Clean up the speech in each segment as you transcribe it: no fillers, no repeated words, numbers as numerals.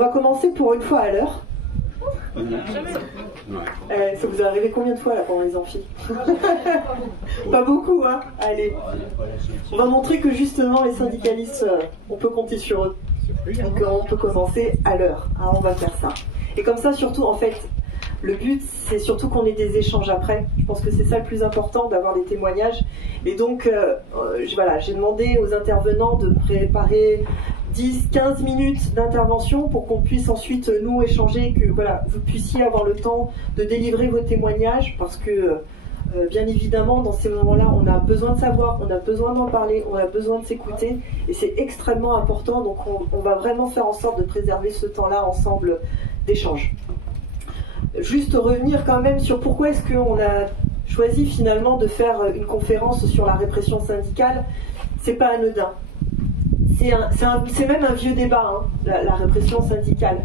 va commencer pour une fois à l'heure. Ça vous est arrivé combien de fois là pendant les amphis? Pas beaucoup, hein. Allez. On va montrer que justement les syndicalistes, on peut compter sur eux. Donc on peut commencer à l'heure. Hein, on va faire ça. Et comme ça, surtout, en fait, le but, c'est surtout qu'on ait des échanges après. Je pense que c'est ça le plus important, d'avoir des témoignages. Et donc, voilà, j'ai demandé aux intervenants de préparer 10-15 minutes d'intervention pour qu'on puisse ensuite, nous, échanger, que voilà, vous puissiez avoir le temps de délivrer vos témoignages, parce que, bien évidemment, dans ces moments-là, on a besoin de savoir, on a besoin d'en parler, on a besoin de s'écouter, et c'est extrêmement important, donc on va vraiment faire en sorte de préserver ce temps-là ensemble d'échange. Juste revenir quand même sur pourquoi est-ce qu'on a choisi finalement de faire une conférence sur la répression syndicale. C'est pas anodin. C'est même un vieux débat, hein, la répression syndicale.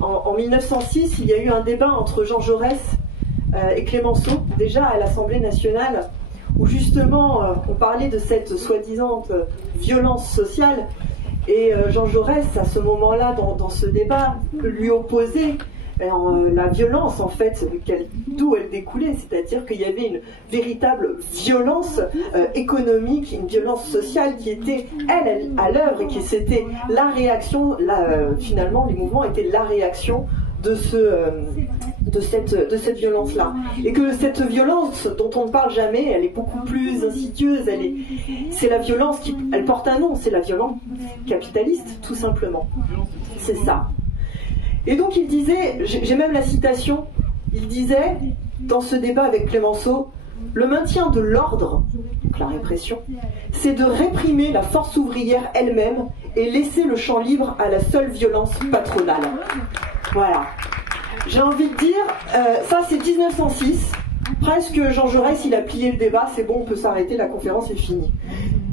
En 1906, il y a eu un débat entre Jean Jaurès et Clémenceau, déjà à l'Assemblée nationale, où justement on parlait de cette soi-disant violence sociale, et Jean Jaurès, à ce moment-là, dans ce débat, lui opposait la violence, en fait, d'où elle découlait, c'est-à-dire qu'il y avait une véritable violence économique, une violence sociale qui était, elle à l'œuvre, et qui c'était la réaction, finalement, les mouvements étaient la réaction de cette violence-là. Et que cette violence dont on ne parle jamais, elle est beaucoup plus insidieuse, c'est la violence elle porte un nom, c'est la violence capitaliste, tout simplement. C'est ça. Et donc il disait, j'ai même la citation, il disait, dans ce débat avec Clémenceau, le maintien de l'ordre, donc la répression, c'est de réprimer la force ouvrière elle-même et laisser le champ libre à la seule violence patronale. Voilà. J'ai envie de dire, ça c'est 1906, presque Jean Jaurès il a plié le débat, c'est bon, on peut s'arrêter, la conférence est finie.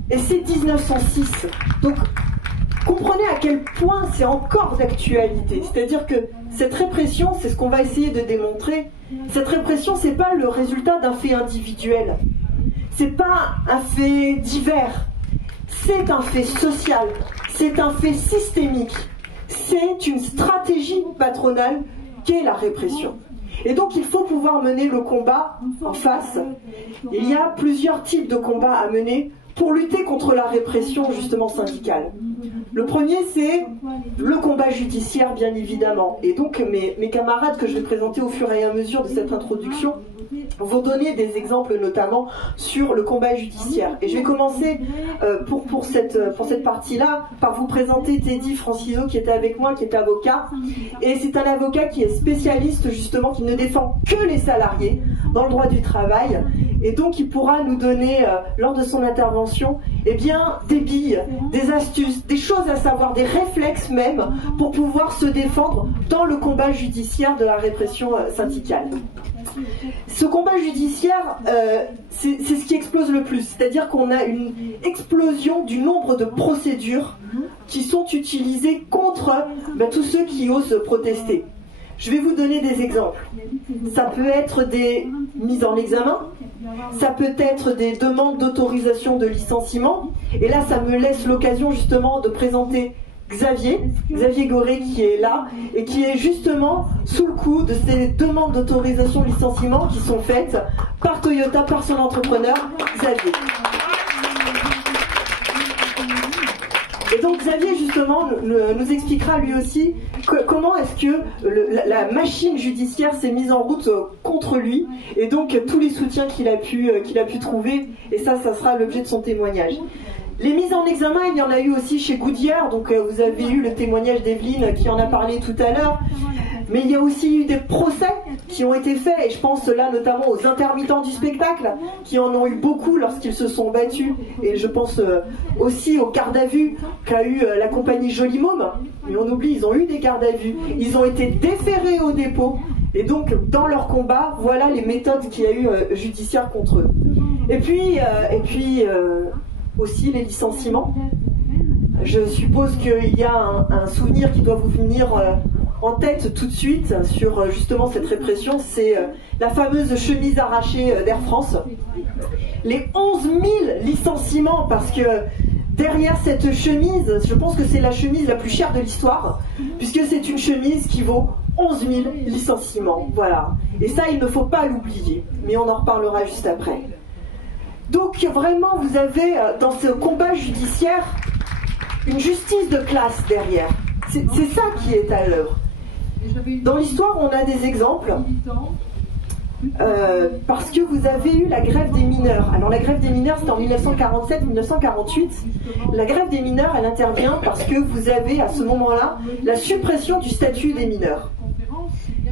Et c'est 1906, donc comprenez à quel point c'est encore d'actualité. C'est-à-dire que cette répression, c'est ce qu'on va essayer de démontrer, cette répression, c'est pas le résultat d'un fait individuel, c'est pas un fait divers, c'est un fait social, c'est un fait systémique, c'est une stratégie patronale qu'est la répression. Et donc il faut pouvoir mener le combat en face. Il y a plusieurs types de combats à mener pour lutter contre la répression justement syndicale. Le premier, c'est le combat judiciaire, bien évidemment. Et donc mes camarades que je vais présenter au fur et à mesure de cette introduction vont donner des exemples notamment sur le combat judiciaire. Et je vais commencer pour cette partie-là par vous présenter Teddy Franciso qui était avec moi, qui est avocat. Et c'est un avocat qui est spécialiste justement, qui ne défend que les salariés dans le droit du travail. Et donc il pourra nous donner, lors de son intervention, eh bien, des billes, des astuces, des choses à savoir, des réflexes même, pour pouvoir se défendre dans le combat judiciaire de la répression syndicale. Ce combat judiciaire, c'est ce qui explose le plus, c'est-à-dire qu'on a une explosion du nombre de procédures qui sont utilisées contre tous ceux qui osent protester. Je vais vous donner des exemples. Ça peut être des mises en examen, ça peut être des demandes d'autorisation de licenciement, et là ça me laisse l'occasion justement de présenter Xavier Goré qui est là et qui est justement sous le coup de ces demandes d'autorisation de licenciement qui sont faites par Toyota, par son entrepreneur Xavier. Et donc Xavier justement nous expliquera lui aussi comment est-ce que la machine judiciaire s'est mise en route contre lui, et donc tous les soutiens qu'il a pu trouver, et ça sera l'objet de son témoignage. Les mises en examen, il y en a eu aussi chez Goodyear, donc vous avez eu le témoignage d'Evelyne qui en a parlé tout à l'heure, mais il y a aussi eu des procès qui ont été faits, et je pense là notamment aux intermittents du spectacle, qui en ont eu beaucoup lorsqu'ils se sont battus, et je pense aussi aux gardes à vue qu'a eu la compagnie Joli Môme, mais on oublie, ils ont eu des gardes à vue, ils ont été déférés au dépôt, et donc dans leur combat, voilà les méthodes qu'il y a eu judiciaires contre eux. Et puis aussi les licenciements. Je suppose qu'il y a un souvenir qui doit vous venir en tête tout de suite sur justement cette répression, c'est la fameuse chemise arrachée d'Air France. Les 11 000 licenciements, parce que derrière cette chemise, je pense que c'est la chemise la plus chère de l'histoire, puisque c'est une chemise qui vaut 11 000 licenciements. Voilà. Et ça, il ne faut pas l'oublier. Mais on en reparlera juste après. Donc vraiment, vous avez dans ce combat judiciaire une justice de classe derrière. C'est ça qui est à l'œuvre. Dans l'histoire, on a des exemples. Parce que vous avez eu la grève des mineurs. Alors la grève des mineurs, c'était en 1947-1948. La grève des mineurs, elle intervient parce que vous avez à ce moment-là la suppression du statut des mineurs.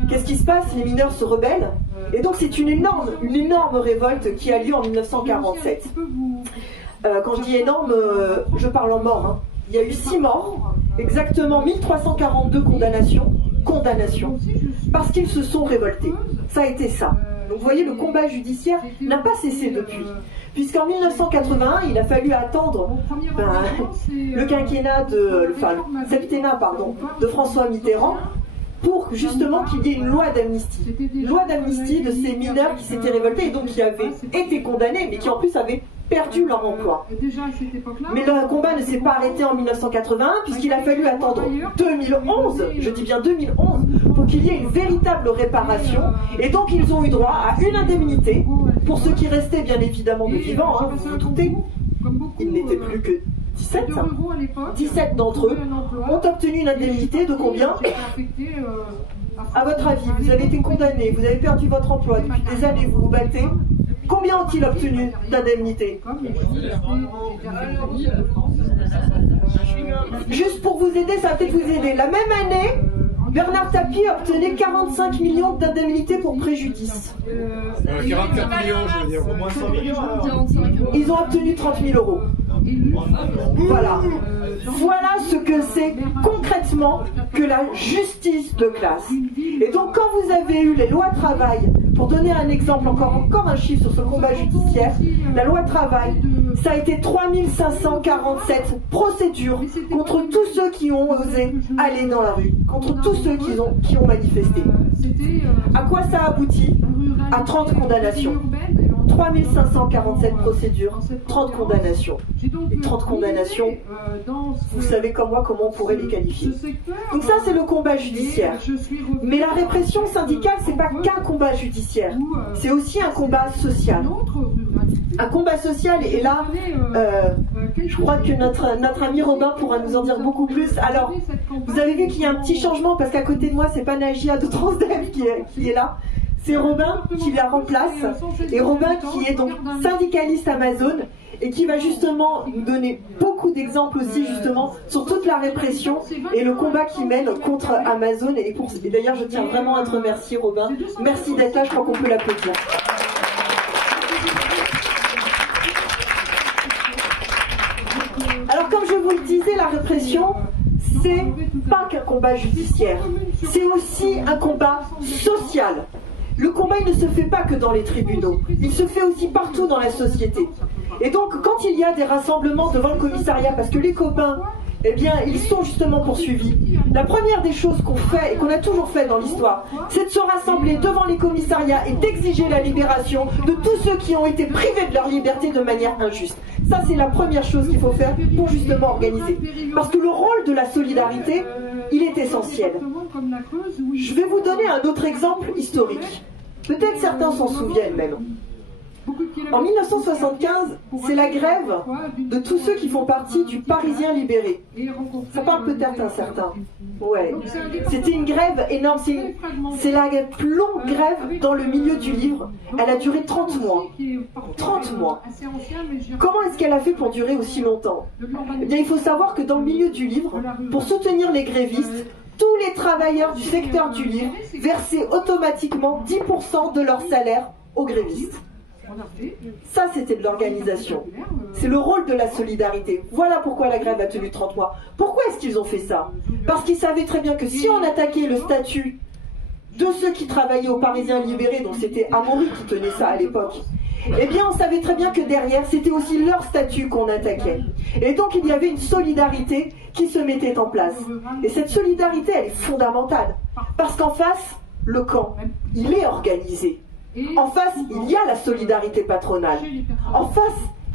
Qu'est-ce qui se passe? Les mineurs se rebellent. Et donc c'est une énorme révolte qui a lieu en 1947. Quand je dis énorme, je parle en morts. Hein. Il y a eu 6 morts, exactement 1342 condamnations, parce qu'ils se sont révoltés. Ça a été ça. Donc vous voyez, le combat judiciaire n'a pas cessé depuis. Puisqu'en 1981, il a fallu attendre le quinquennat le septennat de François Mitterrand pour justement qu'il y ait une loi d'amnistie. Une loi d'amnistie de ces mineurs qui s'étaient révoltés et donc qui avaient été condamnés, mais qui en plus avaient perdu leur emploi. Mais le combat ne s'est pas arrêté en 1981 puisqu'il a fallu attendre 2011, je dis bien 2011, pour qu'il y ait une véritable réparation. Et donc ils ont eu droit à une indemnité, pour ceux qui restaient bien évidemment de vivants, hein, vous vous doutez, ils n'étaient plus que 17. 17 d'entre eux ont obtenu une indemnité de combien? À votre avis, vous avez été condamné, vous avez perdu votre emploi, depuis des années vous vous battez. Combien ont-ils obtenu d'indemnité? Juste pour vous aider, ça va peut-être vous aider. La même année, Bernard Tapie obtenait 45 millions d'indemnités pour préjudice. 44 millions, je veux dire, au moins 100 millions. Alors. Ils ont obtenu 30 000 euros. Voilà. Voilà ce que c'est concrètement que la justice de classe. Et donc quand vous avez eu les lois travail, pour donner un exemple, encore un chiffre sur ce combat judiciaire, la loi travail, ça a été 3547 procédures contre tous ceux qui ont osé aller dans la rue, contre tous ceux qui ont manifesté. À quoi ça aboutit? À 30 condamnations. 3547 procédures, 30 condamnations. Et 30 condamnations, vous savez comme moi comment on pourrait les qualifier. Donc ça c'est le combat judiciaire. Mais la répression syndicale, c'est pas qu'un combat judiciaire, c'est aussi un combat social. Un combat social, et là, je crois que notre ami Robin pourra nous en dire beaucoup plus. Alors, vous avez vu qu'il y a un petit changement, parce qu'à côté de moi, c'est pas Nagia de Transdev qui est là. C'est Robin qui la remplace, et Robin qui est donc syndicaliste Amazon et qui va justement nous donner beaucoup d'exemples aussi justement sur toute la répression et le combat qu'il mène contre Amazon. Et d'ailleurs je tiens vraiment à te remercier Robin, merci d'être là, je crois qu'on peut l'applaudir. Alors comme je vous le disais, la répression, c'est pas qu'un combat judiciaire, c'est aussi un combat social. Le combat, il ne se fait pas que dans les tribunaux, il se fait aussi partout dans la société. Et donc, quand il y a des rassemblements devant le commissariat, parce que les copains, eh bien, ils sont justement poursuivis, la première des choses qu'on fait, et qu'on a toujours fait dans l'histoire, c'est de se rassembler devant les commissariats et d'exiger la libération de tous ceux qui ont été privés de leur liberté de manière injuste. Ça, c'est la première chose qu'il faut faire pour justement organiser. Parce que le rôle de la solidarité, il est essentiel. Je vais vous donner un autre exemple historique. Peut-être certains s'en souviennent même. En 1975, c'est la grève de tous ceux qui font partie du Parisien libéré. Ça parle peut-être à certains. Ouais. C'était une grève énorme. C'est la plus longue grève dans le milieu du livre. Elle a duré 30 mois. 30 mois. Comment est-ce qu'elle a fait pour durer aussi longtemps? Eh bien, il faut savoir que dans le milieu du livre, pour soutenir les grévistes, tous les travailleurs du secteur du livre versaient automatiquement 10% de leur salaire aux grévistes. Ça, c'était de l'organisation. C'est le rôle de la solidarité. Voilà pourquoi la grève a tenu 30 mois. Pourquoi est-ce qu'ils ont fait ça? Parce qu'ils savaient très bien que si on attaquait le statut de ceux qui travaillaient aux Parisiens libérés, donc c'était Amaury qui tenait ça à l'époque, eh bien on savait très bien que derrière, c'était aussi leur statut qu'on attaquait. Et donc il y avait une solidarité qui se mettait en place. Et cette solidarité, elle est fondamentale. Parce qu'en face, le camp, il est organisé. En face, il y a la solidarité patronale. En face,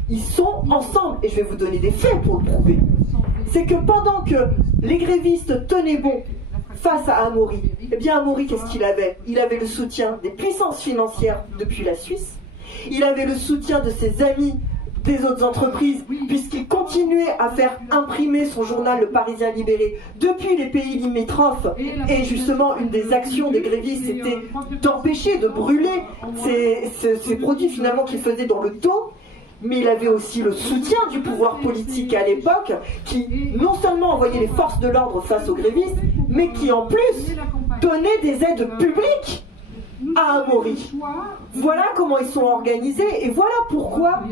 Ils sont ensemble, et je vais vous donner des faits pour le prouver. C'est que pendant que les grévistes tenaient bon face à Amaury, eh bien Amaury, qu'est-ce qu'il avait? Il avait le soutien des puissances financières depuis la Suisse, il avait le soutien de ses amis des autres entreprises, puisqu'il continuait à faire imprimer son journal Le Parisien Libéré depuis les pays limitrophes. Et justement, une des actions des grévistes, c'était d'empêcher de brûler ces produits finalement qu'il faisait dans le dos. Mais il avait aussi le soutien du pouvoir politique à l'époque, qui non seulement envoyait les forces de l'ordre face aux grévistes, mais qui en plus donnait des aides publiques à Amaury. Voilà comment ils sont organisés, et voilà pourquoi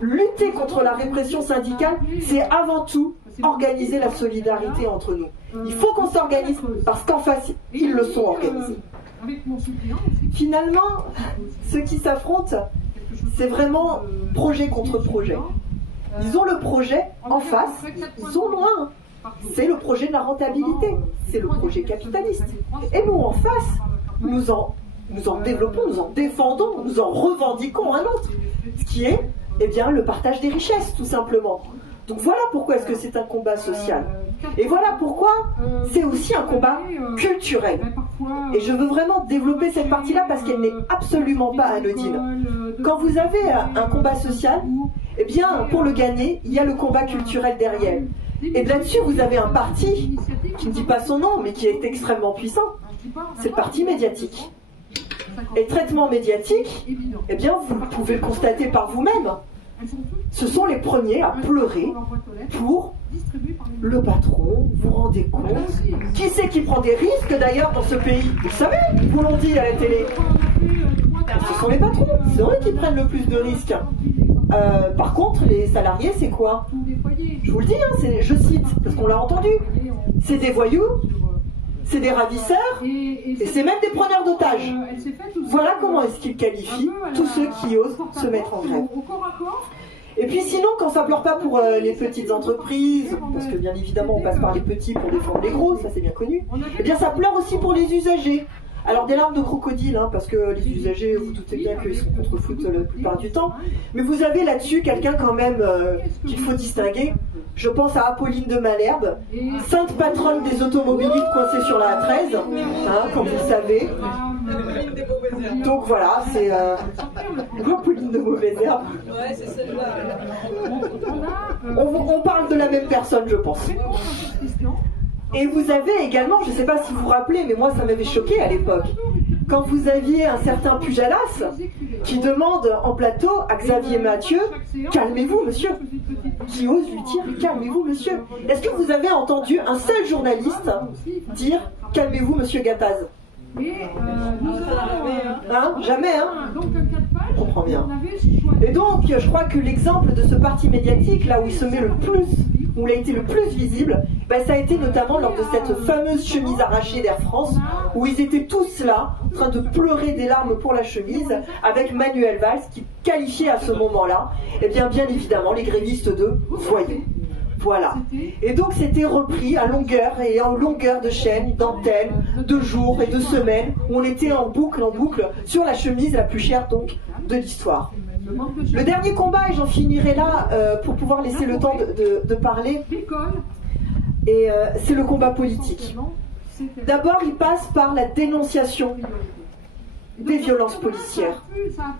lutter contre la répression syndicale, c'est avant tout organiser la solidarité entre nous. Il faut qu'on s'organise, parce qu'en face, ils le sont organisés. Finalement, ceux qui s'affrontent, c'est vraiment projet contre projet. Ils ont le projet en face, ils ont loin. C'est le projet de la rentabilité, c'est le projet capitaliste. Et nous, en face, nous en développons, nous en défendons, nous en revendiquons un autre. Ce qui est, eh bien, le partage des richesses, tout simplement. Donc voilà pourquoi est-ce que c'est un combat social. Et voilà pourquoi c'est aussi un combat culturel. Et je veux vraiment développer cette partie-là parce qu'elle n'est absolument pas anodine. Quand vous avez un combat social, eh bien, pour le gagner, il y a le combat culturel derrière. Et là-dessus, vous avez un parti qui ne dit pas son nom, mais qui est extrêmement puissant. C'est le parti médiatique. Et traitement médiatique, eh bien, vous pouvez le constater par vous-même. Ce sont les premiers à pleurer pour le patron, vous vous rendez compte? Qui c'est qui prend des risques d'ailleurs dans ce pays? Vous le savez, vous l'ont dit à la télé. Ce sont les patrons, c'est eux qui prennent le plus de risques. Par contre, les salariés, c'est quoi? Je vous le dis, hein, je cite, parce qu'on l'a entendu. C'est des voyous, c'est des ravisseurs, et c'est même des preneurs d'otages. Voilà comment est-ce qu'ils qualifient tous ceux qui osent se mettre en grève. Et puis sinon, quand ça pleure pas pour les petites entreprises, parce que bien évidemment on passe par les petits pour défendre les gros, ça c'est bien connu, eh bien ça pleure aussi pour les usagers. Alors des larmes de crocodile, hein, parce que les usagers, vous doutez bien qu'ils sont contre-foot la plupart du temps, mais vous avez là-dessus quelqu'un quand même qu'il faut distinguer. Je pense à Apolline de Malherbe, sainte patronne des automobilistes coincés sur la A13, hein, comme vous le savez. Donc voilà, c'est Apolline de mauvaise herbe. Ouais, c'est celle-là. On parle de la même personne, je pense. Et vous avez également, je ne sais pas si vous vous rappelez, mais moi ça m'avait choqué à l'époque, quand vous aviez un certain Pujalas qui demande en plateau à Xavier Mathieu « Calmez-vous, monsieur », qui ose lui dire « Calmez-vous, monsieur ». Est-ce que vous avez entendu un seul journaliste dire « Calmez-vous, monsieur Gattaz » hein? Jamais, hein? On comprend bien. Et donc, je crois que l'exemple de ce parti médiatique, là où il se met le plus, où il a été le plus visible, ben, ça a été notamment lors de cette fameuse chemise arrachée d'Air France, où ils étaient tous là, en train de pleurer des larmes pour la chemise, avec Manuel Valls, qui qualifiait à ce moment-là, eh bien évidemment, les grévistes de voyous. Voilà. Et donc c'était repris à longueur et en longueur de chaîne, dentelle, de jours et de semaines, où on était en boucle sur la chemise la plus chère donc de l'histoire. Le dernier combat, et j'en finirai là pour pouvoir laisser le temps de parler, et c'est le combat politique. D'abord, il passe par la dénonciation des violences policières.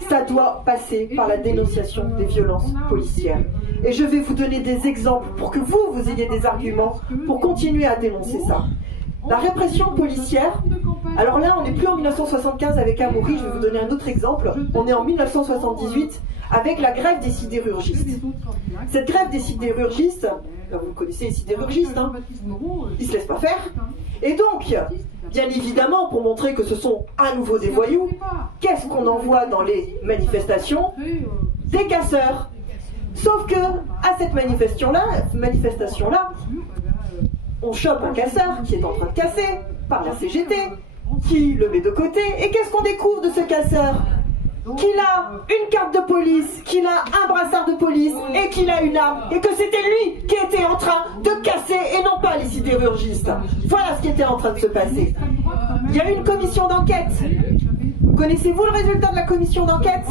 Ça doit passer par la dénonciation des violences policières. Et je vais vous donner des exemples pour que vous ayez des arguments pour continuer à dénoncer ça. La répression policière, alors là on n'est plus en 1975 avec Amaury, je vais vous donner un autre exemple, on est en 1978 avec la grève des sidérurgistes. Cette grève des sidérurgistes, vous connaissez les sidérurgistes, hein, ils ne se laissent pas faire. Et donc, bien évidemment, pour montrer que ce sont à nouveau des voyous, qu'est-ce qu'on envoie dans les manifestations? Des casseurs. Sauf que, à cette manifestation-là, on chope un casseur qui est en train de casser par la CGT, qui le met de côté, et qu'est-ce qu'on découvre de ce casseur? Qu'il a une carte de police, qu'il a un brassard de police et qu'il a une arme, et que c'était lui qui était en train de casser et non pas les sidérurgistes. Voilà ce qui était en train de se passer. Il y a eu une commission d'enquête. Connaissez-vous le résultat de la commission d'enquête?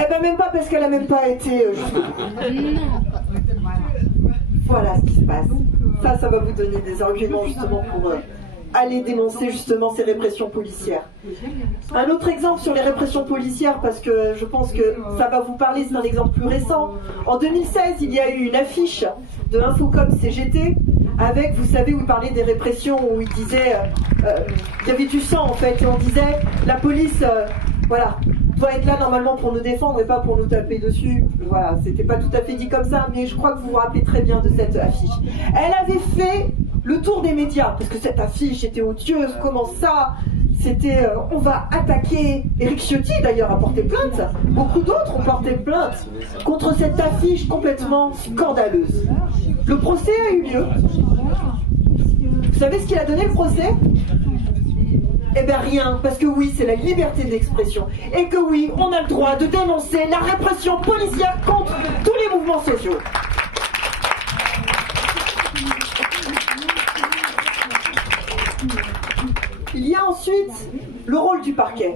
Eh ben même pas, parce qu'elle a même pas été jusqu'au bout. Voilà ce qui se passe. Ça va vous donner des arguments justement pour aller dénoncer justement ces répressions policières. Un autre exemple sur les répressions policières, parce que je pense que ça va vous parler, c'est un exemple plus récent. En 2016, il y a eu une affiche de Infocom CGT avec, vous savez, où il parlait des répressions, où il disait, il y avait du sang en fait, et on disait, la police, voilà, doit être là normalement pour nous défendre et pas pour nous taper dessus. Voilà, c'était pas tout à fait dit comme ça, mais je crois que vous vous rappelez très bien de cette affiche. Elle avait fait le tour des médias, parce que cette affiche était odieuse, comment ça? C'était on va attaquer. Éric Ciotti d'ailleurs a porté plainte, beaucoup d'autres ont porté plainte contre cette affiche complètement scandaleuse. Le procès a eu lieu. Vous savez ce qu'il a donné le procès? Eh bien rien, parce que oui, c'est la liberté d'expression. Et que oui, on a le droit de dénoncer la répression policière contre tous les mouvements sociaux. Il y a ensuite le rôle du parquet.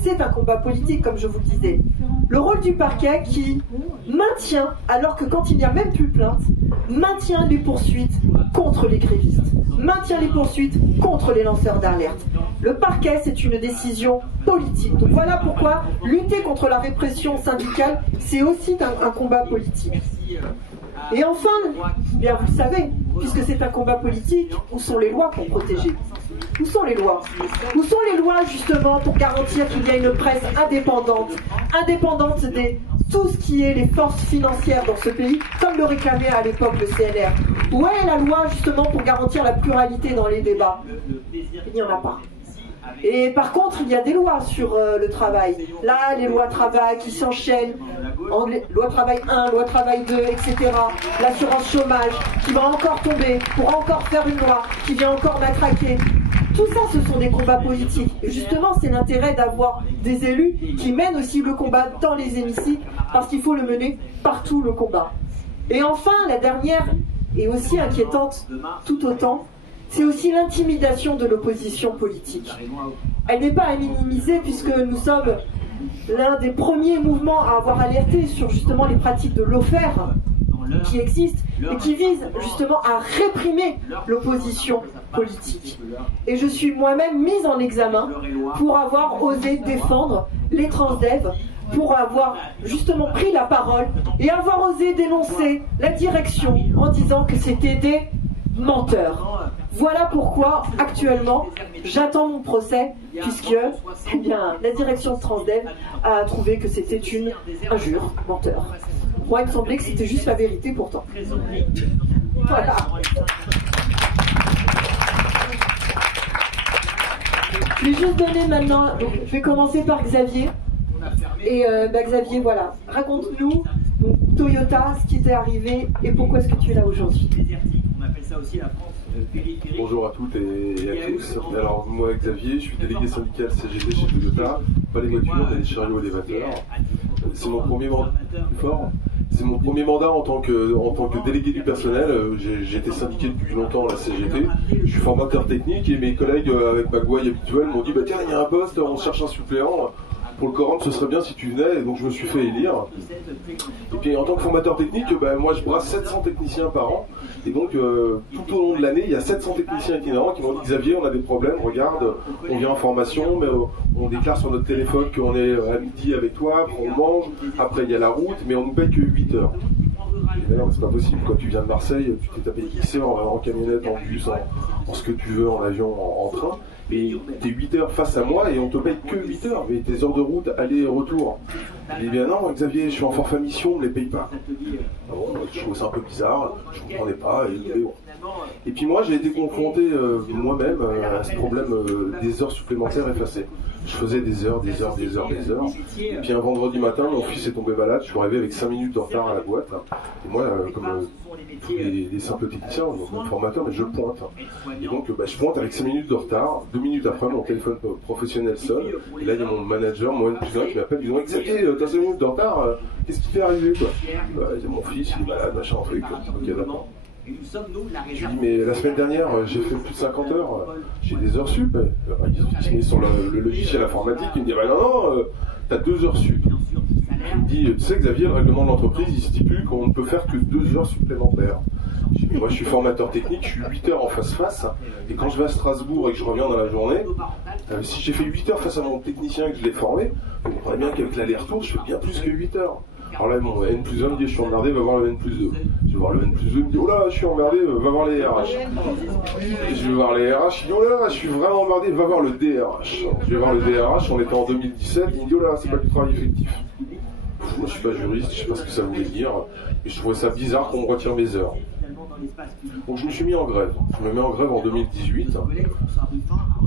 C'est un combat politique, comme je vous le disais. Le rôle du parquet qui maintient, alors que quand il n'y a même plus plainte, maintient les poursuites contre les grévistes, maintient les poursuites contre les lanceurs d'alerte. Le parquet, c'est une décision politique. Donc voilà pourquoi lutter contre la répression syndicale, c'est aussi un combat politique. Et enfin, bien vous le savez, puisque c'est un combat politique, où sont les lois pour protéger? Où sont les lois? Où sont les lois justement pour garantir qu'il y a une presse indépendante, indépendante de tout ce qui est les forces financières dans ce pays, comme le réclamait à l'époque le CNR? Où est la loi justement pour garantir la pluralité dans les débats? Il n'y en a pas. Et par contre, il y a des lois sur le travail. Là, les lois travail qui s'enchaînent, loi travail 1, loi travail 2, etc. L'assurance chômage qui va encore tomber pour encore faire une loi qui vient encore matraquer. Tout ça, ce sont des combats politiques. Et justement, c'est l'intérêt d'avoir des élus qui mènent aussi le combat dans les hémicycles, parce qu'il faut le mener partout, le combat. Et enfin, la dernière, et aussi inquiétante tout autant, c'est aussi l'intimidation de l'opposition politique. Elle n'est pas à minimiser, puisque nous sommes l'un des premiers mouvements à avoir alerté sur justement les pratiques de l'OFER qui existent et qui visent justement à réprimer l'opposition politique. Et je suis moi-même mise en examen pour avoir osé défendre les transdev, pour avoir justement pris la parole et avoir osé dénoncer la direction en disant que c'était des menteurs. Voilà pourquoi actuellement j'attends mon procès, puisque eh bien, la direction de Transdev a trouvé que c'était une injure, menteur. Moi il me semblait que c'était juste la vérité pourtant. Voilà. Je vais juste donner maintenant, donc, je vais commencer par Xavier. Et Xavier, voilà, raconte-nous Toyota, ce qui t'est arrivé et pourquoi est-ce que tu es là aujourd'hui. Bonjour à toutes et à tous. Alors moi Xavier, je suis délégué syndical CGT chez Toyota, pas les voitures, mais les chariots élévateurs. C'est mon premier mandat. C'est mon premier mandat en tant que délégué du personnel. J'ai été syndiqué depuis longtemps à la CGT. Je suis formateur technique et mes collègues avec ma gouaille habituelle m'ont dit tiens, il y a un poste, on cherche un suppléant. Pour le quorum, ce serait bien si tu venais, et donc je me suis fait élire. Et puis en tant que formateur technique, moi je brasse 700 techniciens par an. Et donc tout au long de l'année, il y a 700 techniciens itinérants qui m'ont dit Xavier, on a des problèmes, regarde, on vient en formation, mais on déclare sur notre téléphone qu'on est à midi avec toi, après on mange, après il y a la route, mais on ne paye que 8 heures. D'ailleurs, c'est pas possible. Quand tu viens de Marseille, tu t'es tapé X heures en camionnette, en bus, en ce que tu veux, en avion, en train. Et t'es 8 heures face à moi et on te paye que 8 heures. Mais tes heures de route, aller et retour. Et bien non, Xavier, je suis en forfait mission, on ne les paye pas. Bon, je trouve ça un peu bizarre, je ne comprenais pas. Et puis moi, j'ai été confronté moi-même à ce problème des heures supplémentaires effacées. Je faisais des heures. Et puis un vendredi matin, mon fils est tombé malade, je suis arrivé avec 5 minutes de retard à la boîte. Et moi, comme tous les simples techniciens, donc mon formateur, mais je pointe. Et donc je pointe avec 5 minutes de retard. 2 minutes après, mon téléphone professionnel sonne. Et là, il y a mon manager, mon N+1, qui m'appelle, disant Xavier, t'as 5 minutes de retard, qu'est-ce qui t'est arrivé quoi? Il y a mon fils, il est malade, machin, un truc. Ok, d'accord. Je lui dis, mais la semaine dernière, j'ai fait plus de 50 heures, j'ai des heures sup. Il se met sur le logiciel informatique, il me dit, non, t'as 2 heures sup. Il me dit, tu sais Xavier, le règlement de l'entreprise, il stipule qu'on ne peut faire que 2 heures supplémentaires. Moi, je suis formateur technique, je suis 8 heures en face-face, et quand je vais à Strasbourg et que je reviens dans la journée, si j'ai fait 8 heures face à mon technicien et que je l'ai formé, vous comprenez bien qu'avec l'aller-retour, je fais bien plus que 8 heures. Alors là, mon N+1 me dit, je suis emmerdé, va voir le N+2. Je vais voir le N+2, il me dit, oh là, je suis emmerdé, va voir les RH. Et je vais voir les RH, il dit, oh là, je suis vraiment emmerdé, va voir le DRH. Je vais voir le DRH, on était en 2017, il me dit, oh là, c'est pas du travail effectif. Moi, je suis pas juriste, je sais pas ce que ça voulait dire, et je trouvais ça bizarre qu'on me retire mes heures. Donc je me suis mis en grève. Je me mets en grève en 2018.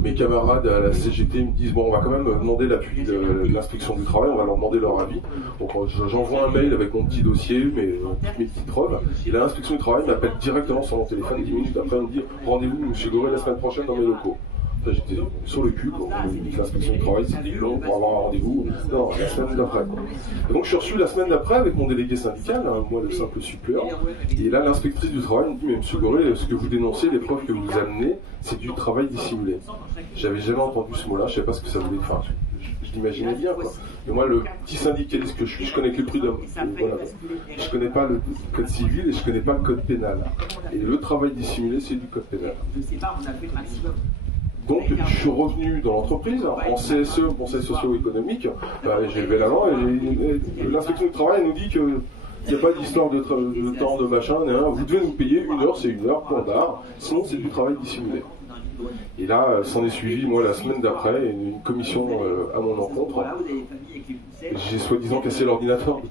Mes camarades à la CGT me disent, bon, on va quand même demander l'appui de l'inspection du travail, on va leur demander leur avis. Donc j'envoie un mail avec mon petit dossier, toutes mes petites preuves. Et là, l'inspection du travail m'appelle directement sur mon téléphone, 10 minutes après, elle me dit, rendez-vous, M. Goré, la semaine prochaine dans mes locaux. J'étais sur le cul, l'inspection du travail, c'était long pour avoir un rendez-vous. Non, la semaine d'après. Donc je suis reçu la semaine d'après avec mon délégué syndical, moi le simple suppléant. Et là, l'inspectrice du travail me dit, mais M. Goré, ce que vous dénoncez, les preuves que vous amenez, c'est du travail dissimulé. J'avais jamais entendu ce mot-là, je ne savais pas ce que ça voulait faire. Je l'imaginais bien, quoi. Mais moi, le petit syndicaliste que je suis, je connais que les prud'hommes. Voilà. Je connais pas le code civil et je connais pas le code pénal. Et le travail dissimulé, c'est du code pénal. Donc, je suis revenu dans l'entreprise, en CSE, Conseil socio-économique, j'ai levé la main et l'inspection du travail nous dit qu'il n'y a pas d'histoire de temps, de machin, vous devez nous payer 1 heure, c'est 1 heure, point barre, sinon c'est du travail dissimulé. Et là, s'en est suivi, moi, la semaine d'après, une commission à mon encontre. J'ai soi-disant cassé l'ordinateur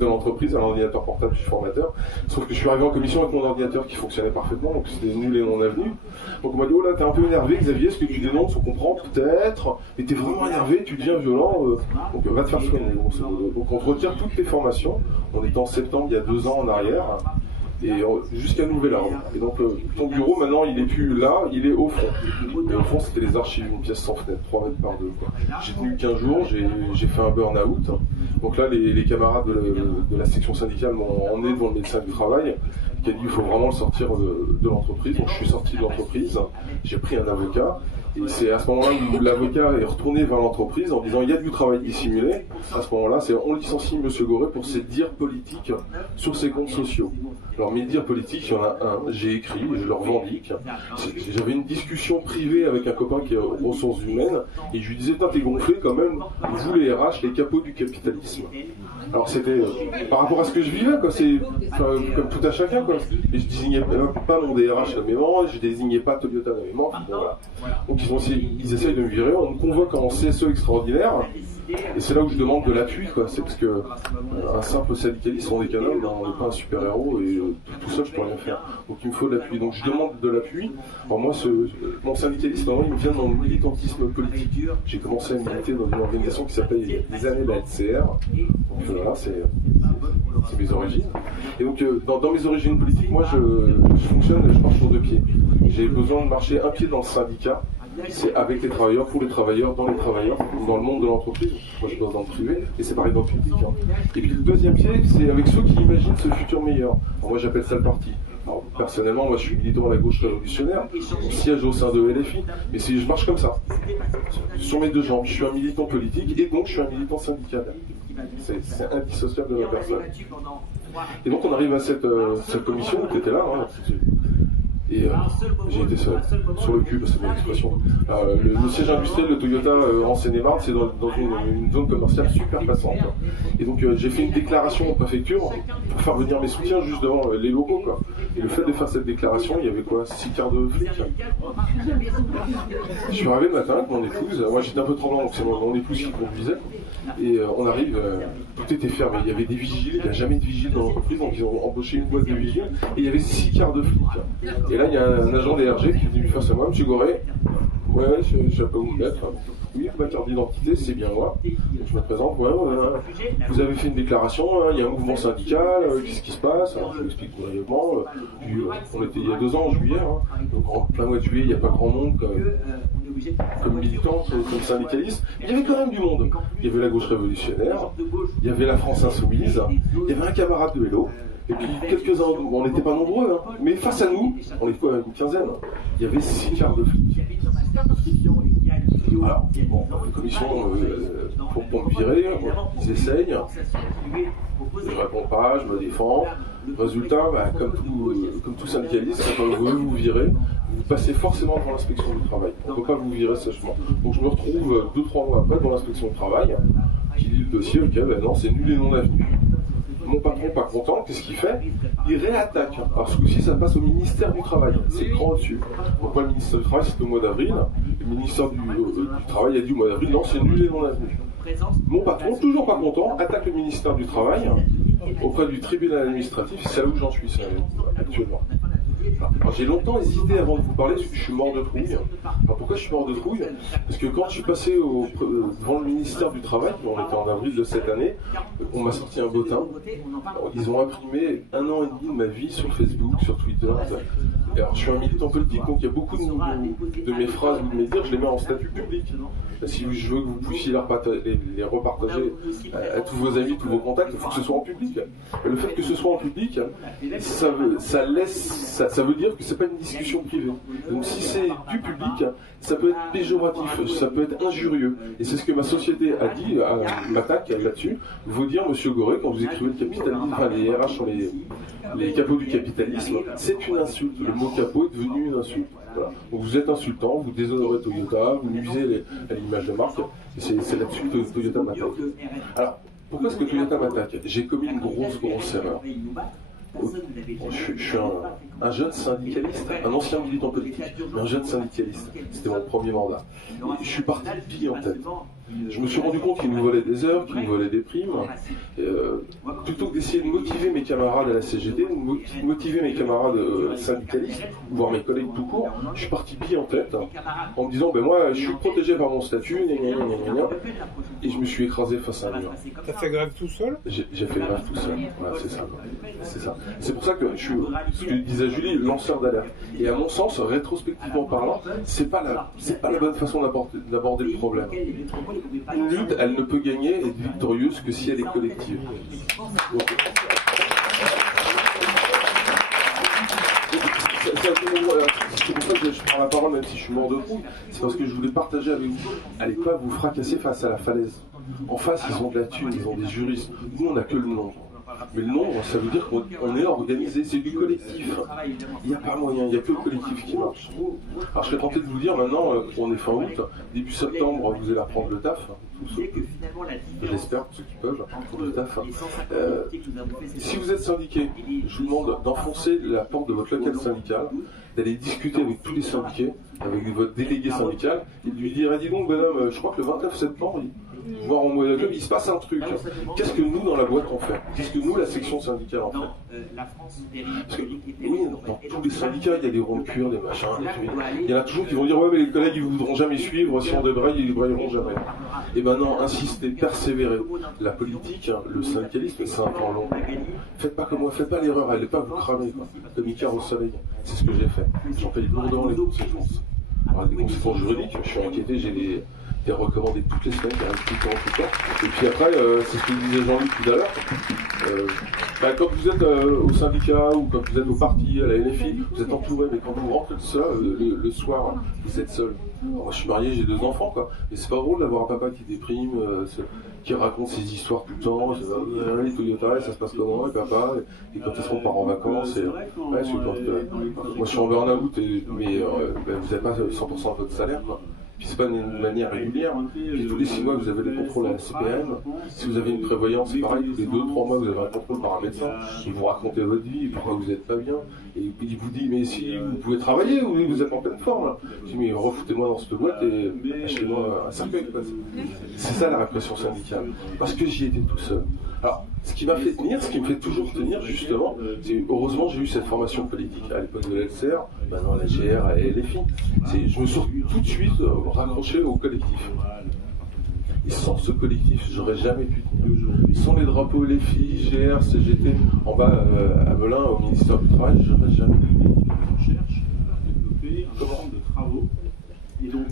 de l'entreprise, un ordinateur portable, je suis formateur. Sauf que je suis arrivé en commission avec mon ordinateur qui fonctionnait parfaitement, donc c'était nul et non avenu. Donc on m'a dit, oh là, t'es un peu énervé, Xavier, ce que tu dénonces, on comprend peut-être, mais t'es vraiment énervé, tu deviens violent, donc va te faire soigner. Donc on te retire toutes tes formations. On était en septembre, il y a 2 ans en arrière. Et jusqu'à nouvel ordre. Et donc ton bureau maintenant il est plus là, il est au fond. Et au fond c'était les archives, une pièce sans fenêtre, 3 mètres par 2. J'ai tenu 15 jours, j'ai fait un burn-out. Donc là les camarades de la section syndicale m'ont emmené devant le médecin du travail qui a dit il faut vraiment le sortir de l'entreprise. Donc je suis sorti de l'entreprise, j'ai pris un avocat. Et c'est à ce moment-là où l'avocat est retourné vers l'entreprise en disant il y a du travail dissimulé. À ce moment-là, c'est on licencie M. Goré pour ses dires politiques sur ses comptes sociaux. Alors mes dires politiques, il y en a un, j'ai écrit, je le revendique. J'avais une discussion privée avec un copain qui est aux ressources humaines et je lui disais putain t'es gonflé quand même, vous les RH, les capots du capitalisme. Alors c'était par rapport à ce que je vivais, quoi, c'est comme tout à chacun, quoi. Et je désignais pas mon DRH nommément, je désignais pas Toyota nommément, voilà. Donc ils essayent de me virer, on me convoque en CSE extraordinaire, et c'est là où je demande de l'appui, quoi. C'est parce que un simple syndicaliste, on est qu'un homme, on n'est pas un super-héros, et tout seul je peux rien faire. Donc il me faut de l'appui. Donc je demande de l'appui. Alors moi, mon syndicalisme, il me vient de mon militantisme politique. J'ai commencé à militer dans une organisation qui s'appelle des années la LCR. Donc voilà, c'est mes origines. Et donc dans mes origines politiques, moi je fonctionne, je marche sur 2 pieds. J'ai besoin de marcher un pied dans le syndicat. C'est avec les travailleurs, pour les travailleurs, dans les travailleurs, dans le monde de l'entreprise. Moi je bosse dans le privé, et c'est pareil dans le public. Et puis le 2e pied, c'est avec ceux qui imaginent ce futur meilleur. Alors, moi j'appelle ça le parti. Alors, personnellement, moi je suis militant à la gauche révolutionnaire, on siège au sein de LFI, mais je marche comme ça. Sur mes 2 jambes, je suis un militant politique, et donc je suis un militant syndical. C'est indissociable de ma personne. Et donc on arrive à cette commission, tu étais là, hein, et j'ai été seul, sur le cul, c'est mon expression. Le siège industriel de Toyota en Seine-et-Marne, c'est dans une zone commerciale super passante. Et donc j'ai fait une déclaration en préfecture pour faire venir mes soutiens juste devant les locaux, quoi. Et le fait de faire cette déclaration, il y avait quoi, 6 quarts de flics. Je suis arrivé le matin avec mon épouse, moi j'étais un peu tremblant, donc c'est mon épouse qui conduisait. Et on arrive, tout était fermé, il y avait des vigiles, il n'y a jamais de vigiles dans l'entreprise, donc ils ont embauché une boîte de vigiles, et il y avait 6 quarts de flics. Et là il y a un agent des RG qui est venu face à moi, M. Goré, ouais, je sais pas où vous êtes, oui, ma carte d'identité, c'est bien moi. Donc, je me présente, ouais, vous avez fait une déclaration, il y a un mouvement syndical, qu'est-ce qui se passe? Alors je vous explique brièvement, on était il y a 2 ans en juillet, donc en plein mois de juillet, il n'y a pas grand monde comme militante, comme syndicaliste, il y avait quand même du monde. Il y avait la gauche révolutionnaire, il y avait la France insoumise, il y avait un camarade de vélo, et puis quelques-uns, on n'était pas nombreux, mais face à nous, on était quoi, une quinzaine, il y avait 6 quarts de flics. Alors, bon, la commission pour me virer, ils essayent, je réponds pas, je me défends. Résultat, bah, comme tout syndicaliste, quand on veut vous virer, vous passez forcément devant l'inspection du travail. On ne peut pas vous virer sèchement. Donc je me retrouve 2-3 mois après devant l'inspection du travail, qui lit le dossier, ok, ben non, c'est nul et non avenu. Mon patron, pas content, qu'est-ce qu'il fait? Il réattaque. Alors ce coup-ci, ça passe au ministère du Travail. C'est grand au-dessus. Pourquoi le ministère du Travail? C'était au mois d'avril. Le ministère du Travail a dit au mois d'avril, non, c'est nul et non avenu. Mon patron, toujours pas content, attaque le ministère du Travail auprès du tribunal administratif. C'est là où j'en suis actuellement. Alors, j'ai longtemps hésité avant de vous parler, parce que je suis mort de trouille. Alors, pourquoi je suis mort de trouille? Parce que quand je suis passé devant le ministère du Travail, on était en avril de cette année, on m'a sorti un bottin. Alors, ils ont imprimé 1 an et demi de ma vie sur Facebook, sur Twitter. Alors, je suis un militant politique, donc il y a beaucoup de mes phrases ou de mes dires, je les mets en statut public. Si je veux que vous puissiez les repartager à tous vos amis, tous vos contacts, il faut que ce soit en public. Et le fait que ce soit en public, ça veut dire que c'est pas une discussion privée. Donc si c'est du public, ça peut être péjoratif, ça peut être injurieux. Et c'est ce que ma société a dit, m'attaque là-dessus. Vous dire, Monsieur Goré, quand vous écrivez le capitalisme, enfin les RH sur les capots du capitalisme, c'est une insulte. Le mot capot est devenu une insulte. Voilà. Donc vous êtes insultant, vous déshonorez Toyota, vous nuisez à l'image de marque, et c'est là-dessus que Toyota m'attaque. Alors, pourquoi est-ce que Toyota m'attaque? J'ai commis une grosse erreur. Je suis un jeune syndicaliste, un ancien militant politique, mais un jeune syndicaliste. C'était mon premier mandat. Et je suis parti bille en tête. Je me suis rendu compte qu'ils nous volaient des heures, qu'ils nous volaient des primes. Plutôt que d'essayer de motiver mes camarades à la CGT, de motiver mes camarades syndicalistes, voire mes collègues tout court, je suis parti bille en tête, en me disant, ben moi, je suis protégé par mon statut, et je me suis écrasé face à un mur. T'as fait grève tout seul? J'ai fait grève tout seul. Voilà, c'est ça. C'est ça. C'est pour ça que je suis, ce que disait Julie, lanceur d'alerte. Et à mon sens, rétrospectivement parlant, c'est pas la bonne façon d'aborder le problème. Une lutte, elle ne peut gagner et être victorieuse que si elle est collective. Donc, c'est pour ça que je prends la parole, même si je suis mort de trouille. C'est parce que je voulais partager avec vous. Allez pas vous fracasser face à la falaise. En face, ils ont de la thune, ils ont des juristes. Nous, on n'a que le nombre. Mais le nombre, ça veut dire qu'on est organisé, c'est du collectif. Il n'y a pas moyen, il n'y a que le collectif qui marche. Alors je serais tenté de vous dire maintenant, on est fin août, début septembre, vous allez reprendre le taf. Tous ceux j'espère, ceux qui peuvent, le taf. Si vous êtes syndiqué, je vous demande d'enfoncer la porte de votre local syndical, d'aller discuter avec tous les syndiqués, avec votre délégué syndical, et de lui dire, dis donc, madame, je crois que le 29 septembre, voire en mois d'octobre, il se passe un truc. Qu'est-ce que nous, dans la boîte, on fait? Qu'est-ce que nous, la section syndicale, en fait? Parce que, oui, dans tous les syndicats, il y a des ronds de cuir, des machins, il y en a toujours qui vont dire, ouais, mais les collègues, ils ne voudront jamais suivre, si on débraye, ils ne débrayeront jamais. Et ben non, insistez, persévérez. La politique, le syndicalisme, c'est un temps long. Faites pas comme moi, faites pas l'erreur, allez pas vous cramer, quoi. Comme Icare au soleil. C'est ce que j'ai fait. J'en paye lourdement les conséquences. Alors, des conséquences juridiques, je suis inquiété, j'ai des recommandés toutes les semaines, tout le temps. Et puis après, c'est ce que disait Jean-Luc tout à l'heure. Quand vous êtes au syndicat ou quand vous êtes au parti, à la LFI, vous êtes entouré, mais quand vous rentrez de ça, le soir, vous êtes seul. Alors, moi, je suis marié, j'ai 2 enfants, quoi. Mais c'est pas drôle d'avoir un papa qui déprime, qui raconte ses histoires tout le temps. Les Toyota, ça se passe comment, et papa, et quand est-ce qu'on part en vacances, moi je suis en burn-out, mais vous n'avez pas 100% de votre salaire, quoi. Puis c'est pas d'une manière régulière. Puis tous les 6 mois, vous avez des contrôles à la CPM. Si vous avez une prévoyance, c'est pareil. Tous les 2-3 mois, vous avez un contrôle par un médecin. Il vous raconte votre vie, pourquoi vous n'êtes pas bien. Et il vous dit, mais si vous pouvez travailler, vous êtes en pleine forme. Je dis, mais refoutez-moi dans cette boîte et achetez-moi un cercueil. C'est ça la répression syndicale. Parce que j'y étais tout seul. Alors, ce qui m'a fait tenir, ce qui me fait toujours tenir, justement, c'est heureusement j'ai eu cette formation politique à l'époque de l'LCR, maintenant la GR et LFI. Je me suis tout de suite raccroché au collectif. Et sans ce collectif, j'aurais jamais pu tenir. Sans les drapeaux LFI, GR, CGT, en bas à Melun, au ministère du Travail, j'aurais jamais pu tenir.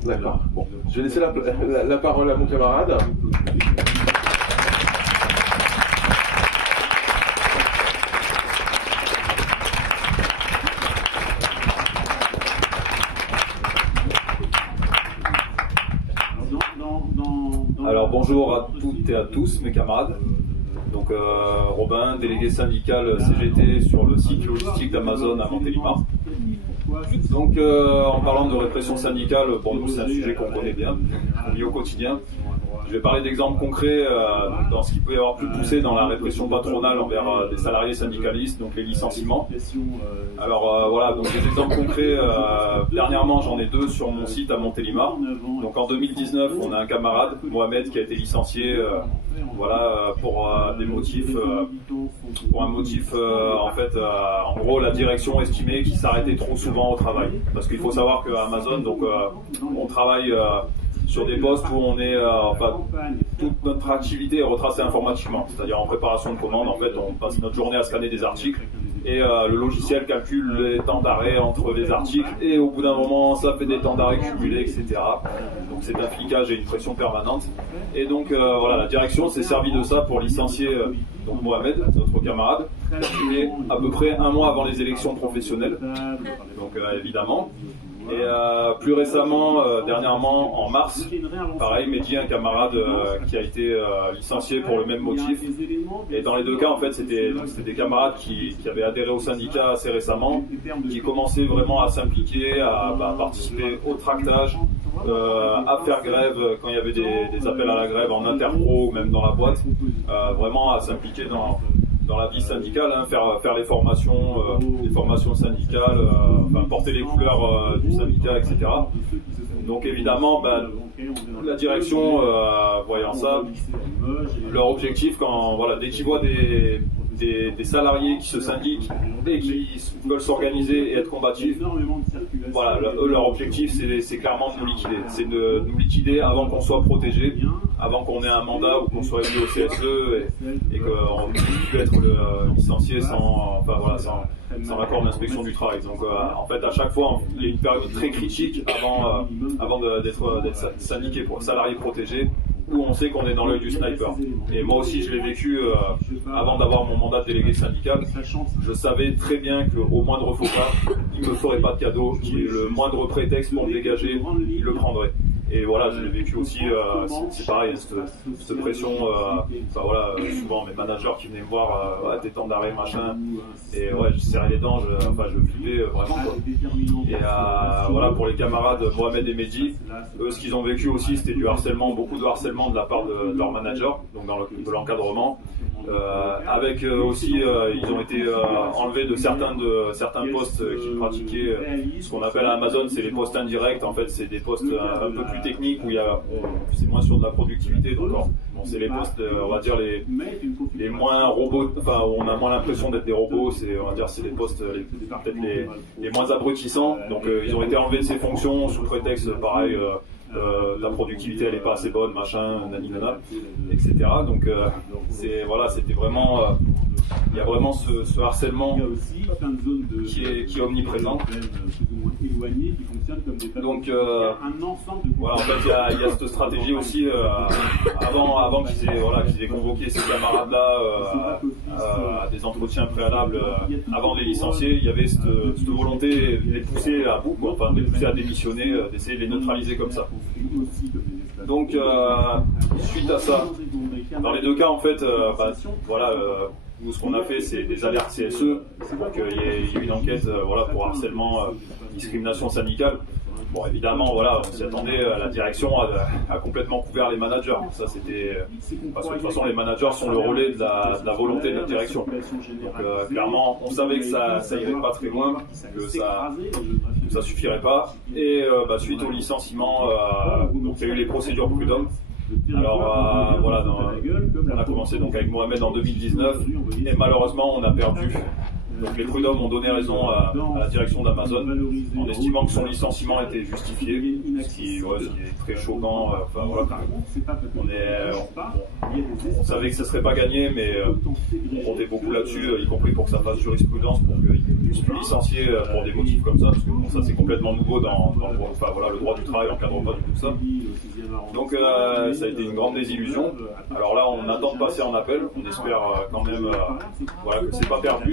D'accord. Bon, je vais laisser la parole à mon camarade. Alors bonjour à toutes et à tous mes camarades. Donc Robin, délégué syndical CGT sur le site logistique d'Amazon à Montélimar. Donc en parlant de répression syndicale, pour nous c'est un sujet qu'on connaît bien, qu'on vit au quotidien. Je vais parler d'exemples concrets dans ce qui peut y avoir plus poussé dans la répression patronale envers des salariés syndicalistes, donc les licenciements. Alors voilà, donc des exemples concrets, dernièrement j'en ai deux sur mon site à Montélimar. Donc en 2019, on a un camarade, Mohamed, qui a été licencié voilà, pour des motifs, pour un motif en fait, en gros la direction estimait qu'il s'arrêtait trop souvent au travail. Parce qu'il faut savoir qu'à Amazon, donc on travaille sur des postes où on est, enfin, toute notre activité est retracée informatiquement, c'est-à-dire en préparation de commande. En fait, on passe notre journée à scanner des articles et le logiciel calcule les temps d'arrêt entre les articles et au bout d'un moment, ça fait des temps d'arrêt cumulés, etc. Donc c'est un flicage et une pression permanente. Et donc voilà, la direction s'est servie de ça pour licencier donc Mohamed, notre camarade, qui est à peu près un mois avant les élections professionnelles. Donc évidemment. Et plus récemment, dernièrement, en mars, pareil, Mehdi, un camarade qui a été licencié pour le même motif. Et dans les deux cas, en fait, c'était des camarades qui avaient adhéré au syndicat assez récemment, qui commençaient vraiment à s'impliquer, à participer au tractage, à faire grève quand il y avait des appels à la grève en interpro ou même dans la boîte, vraiment à s'impliquer dans la vie syndicale, hein, faire les formations syndicales, enfin, porter les couleurs du syndicat, etc. Donc évidemment, la direction, voyant ça, leur objectif, voilà, dès qu'ils voient des salariés qui se syndiquent et qui veulent s'organiser et être combatifs, voilà, eux, leur objectif, c'est clairement de nous liquider. C'est de nous liquider avant qu'on soit protégé, avant qu'on ait un mandat ou qu'on soit élu au CSE et qu'on puisse être licencié sans l'accord d'inspection du travail. Donc en fait, à chaque fois, il y a une période très critique avant d'être syndiqué, salarié protégé, où on sait qu'on est dans l'œil du sniper. Et moi aussi, je l'ai vécu avant d'avoir mon mandat de délégué syndical. Je savais très bien qu'au moindre faux pas, il ne me ferait pas de cadeau, le moindre prétexte pour me dégager, il le prendrait. Et voilà, je l'ai vécu aussi, c'est pareil, cette pression, voilà, souvent mes managers qui venaient me voir, des temps d'arrêt, machin, et ouais, je serrais les dents, je flippais vraiment, quoi. Et voilà, pour les camarades Mohamed et Mehdi, eux, ce qu'ils ont vécu aussi, c'était du harcèlement, beaucoup de harcèlement de la part de leur manager, donc de l'encadrement. Avec aussi, ils ont été enlevés de certains postes qu'ils pratiquaient, ce qu'on appelle à Amazon, c'est les postes indirects. En fait, c'est des postes un peu plus techniques où c'est moins sur de la productivité. Donc, bon, c'est les postes, on va dire les moins robots, enfin, où on a moins l'impression d'être des robots. On va dire, c'est des postes peut-être les moins abrutissants. Donc, ils ont été enlevés de ces fonctions sous prétexte, pareil. La productivité elle est pas assez bonne, machin, naninana, etc. Donc voilà, c'était vraiment, il y a vraiment ce harcèlement qui est omniprésent. Donc voilà, en fait il y a cette stratégie aussi avant qu'ils aient convoqué ces camarades-là à des entretiens préalables avant de les licencier, il y avait cette volonté de les pousser à bout, quoi, enfin de les pousser à démissionner, d'essayer de les neutraliser comme ça. Donc suite à ça, dans les deux cas en fait, voilà, nous ce qu'on a fait c'est des alertes CSE pour qu'il y ait une enquête voilà, pour harcèlement, discrimination syndicale. Bon, évidemment, voilà, on s'y attendait, la direction a complètement couvert les managers. Ça, c'était parce que de toute façon, les managers sont le relais de la volonté de la direction. Donc, clairement, on savait que ça irait pas très loin, que ça suffirait pas. Et suite au licenciement, donc, il y a eu les procédures prud'hommes. Alors, voilà, on a commencé donc avec Mohamed en 2019 et malheureusement, on a perdu. Donc les prud'hommes ont donné raison à la direction d'Amazon en estimant que son licenciement était justifié, ce qui est très choquant. Enfin, voilà, on savait que ça ne serait pas gagné, mais on comptait beaucoup là-dessus, y compris pour que ça fasse jurisprudence, pour qu'il puisse plus licencier pour des motifs comme ça, parce que bon, ça c'est complètement nouveau dans le droit. Enfin, voilà, le droit du travail n'encadre pas du tout ça. Donc ça a été une grande désillusion. Alors là, on attend de passer en appel. On espère quand même que c'est pas perdu.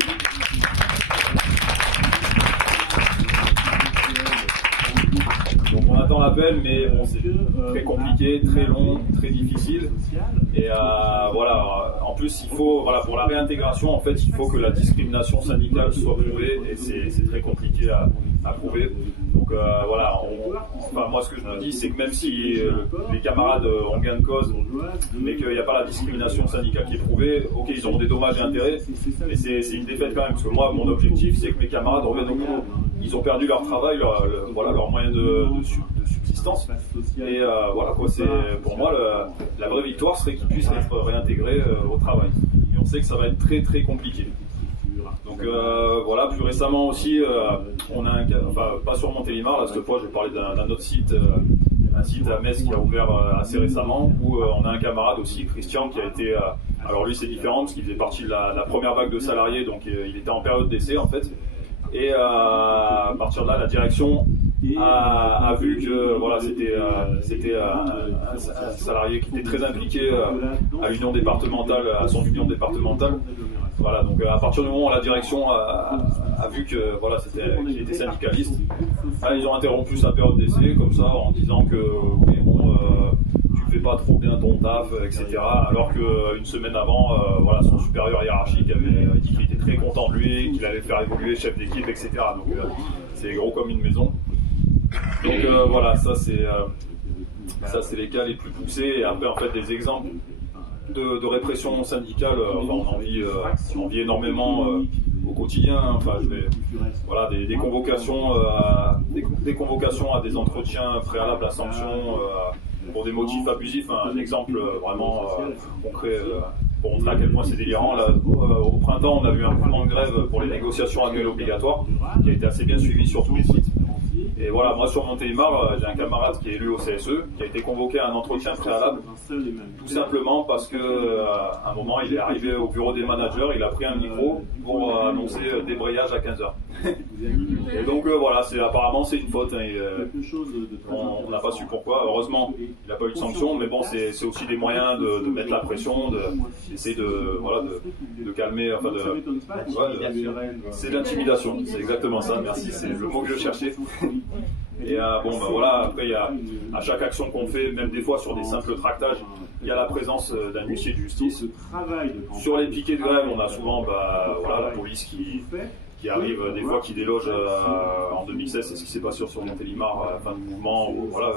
Donc on attend j'attends l'appel, mais bon, c'est très compliqué, très long, très difficile. Et voilà, en plus, il faut, voilà, pour la réintégration, en fait, il faut que la discrimination syndicale soit prouvée, et c'est très compliqué à prouver. Donc voilà, enfin, moi ce que je me dis, c'est que même si les camarades ont gain de cause, mais qu'il n'y a pas la discrimination syndicale qui est prouvée, ok, ils auront des dommages et intérêts, mais c'est une défaite quand même, parce que moi, mon objectif, c'est que mes camarades reviennent au boulot. Ils ont perdu leur travail, voilà, leur moyen de subsistance, et voilà quoi, c'est pour moi la vraie victoire serait qu'ils puissent être réintégrés au travail. Et on sait que ça va être très très compliqué. Donc voilà, plus récemment aussi, on a enfin pas sur Montélimar, là cette fois je vais parler d'un autre site, un site à Metz qui a ouvert assez récemment, où on a un camarade aussi, Christian, qui a été, alors lui c'est différent parce qu'il faisait partie de la première vague de salariés, donc il était en période d'essai en fait, et à partir de là la direction a vu que voilà, c'était un salarié qui était très impliqué à l'union départementale, à son union départementale. Voilà, donc à partir du moment où la direction a vu que voilà, qu'il était syndicaliste, ils ont interrompu sa période d'essai comme ça en disant que oui, bon, tu fais pas trop bien ton taf, etc. Alors qu'une semaine avant, voilà, son supérieur hiérarchique avait dit qu'il était très content de lui, qu'il allait faire évoluer chef d'équipe, etc. Donc c'est gros comme une maison. Donc voilà, ça c'est les cas les plus poussés. Et après en fait des exemples de répression syndicale, enfin, on en vit énormément au quotidien. Enfin, voilà, des convocations, des convocations à des entretiens préalables à sanction pour des motifs abusifs. Un exemple vraiment concret pour montrer à quel point c'est délirant. Là, au printemps, on a vu un mouvement de grève pour les négociations annuelles obligatoires qui a été assez bien suivi sur tous les sites. Et voilà, moi sur Montélimar, j'ai un camarade qui est élu au CSE, qui a été convoqué à un entretien préalable, tout simplement parce que à un moment il est arrivé au bureau des managers, il a pris un micro pour annoncer débrayage à 15h. Et donc voilà, apparemment c'est une faute, hein, on n'a pas su pourquoi. Heureusement, il n'a pas eu de sanction, mais bon, c'est aussi des moyens de mettre la pression, d'essayer de calmer, enfin c'est l'intimidation, c'est exactement ça, merci, c'est le mot que je cherchais. Et bon, ben voilà, après, il y a, à chaque action qu'on fait, même des fois sur des simples tractages, il y a la présence d'un huissier de justice. Sur les piquets de grève, on a souvent voilà, la police qui arrive, des fois qui déloge. En 2016, c'est ce qui s'est passé sur Montélimar, à la fin du mouvement, où voilà,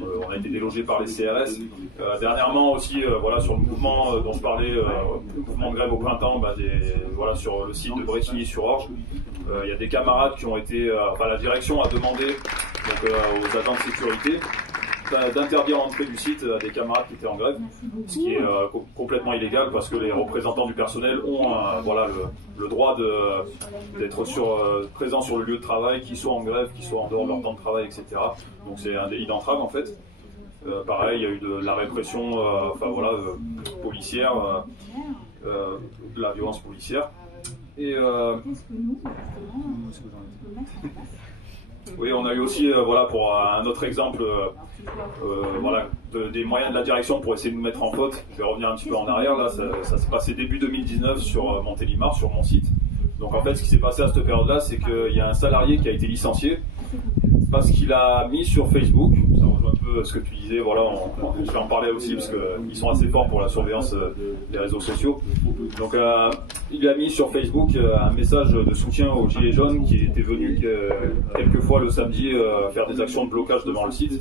on a été délogé par les CRS. Dernièrement aussi, voilà, sur le mouvement dont je parlais, le mouvement de grève au printemps, voilà, sur le site de Bretigny-sur-Orge, il y a des camarades qui ont été, enfin la direction a demandé donc, aux agents de sécurité d'interdire l'entrée du site à des camarades qui étaient en grève, ce qui est complètement illégal parce que les représentants du personnel ont voilà, le droit d'être présents sur le lieu de travail, qu'ils soient en grève, qu'ils soient en dehors de leur temps de travail, etc. Donc c'est un délit d'entrave en fait. Pareil, il y a eu de la répression enfin, voilà, policière, de la violence policière. Et oui, on a eu aussi, voilà, pour un autre exemple, voilà, des moyens de la direction pour essayer de nous mettre en faute. Je vais revenir un petit peu en arrière. Là, ça s'est passé début 2019 sur Montélimar, sur mon site. Donc en fait, ce qui s'est passé à cette période-là, c'est qu'il y a un salarié qui a été licencié parce qu'il a mis sur Facebook, ça rejoint un peu ce que tu disais, voilà, je vais en parler aussi parce qu'ils sont assez forts pour la surveillance des réseaux sociaux. Donc il a mis sur Facebook un message de soutien aux Gilets jaunes qui était venu quelques fois le samedi faire des actions de blocage devant le site.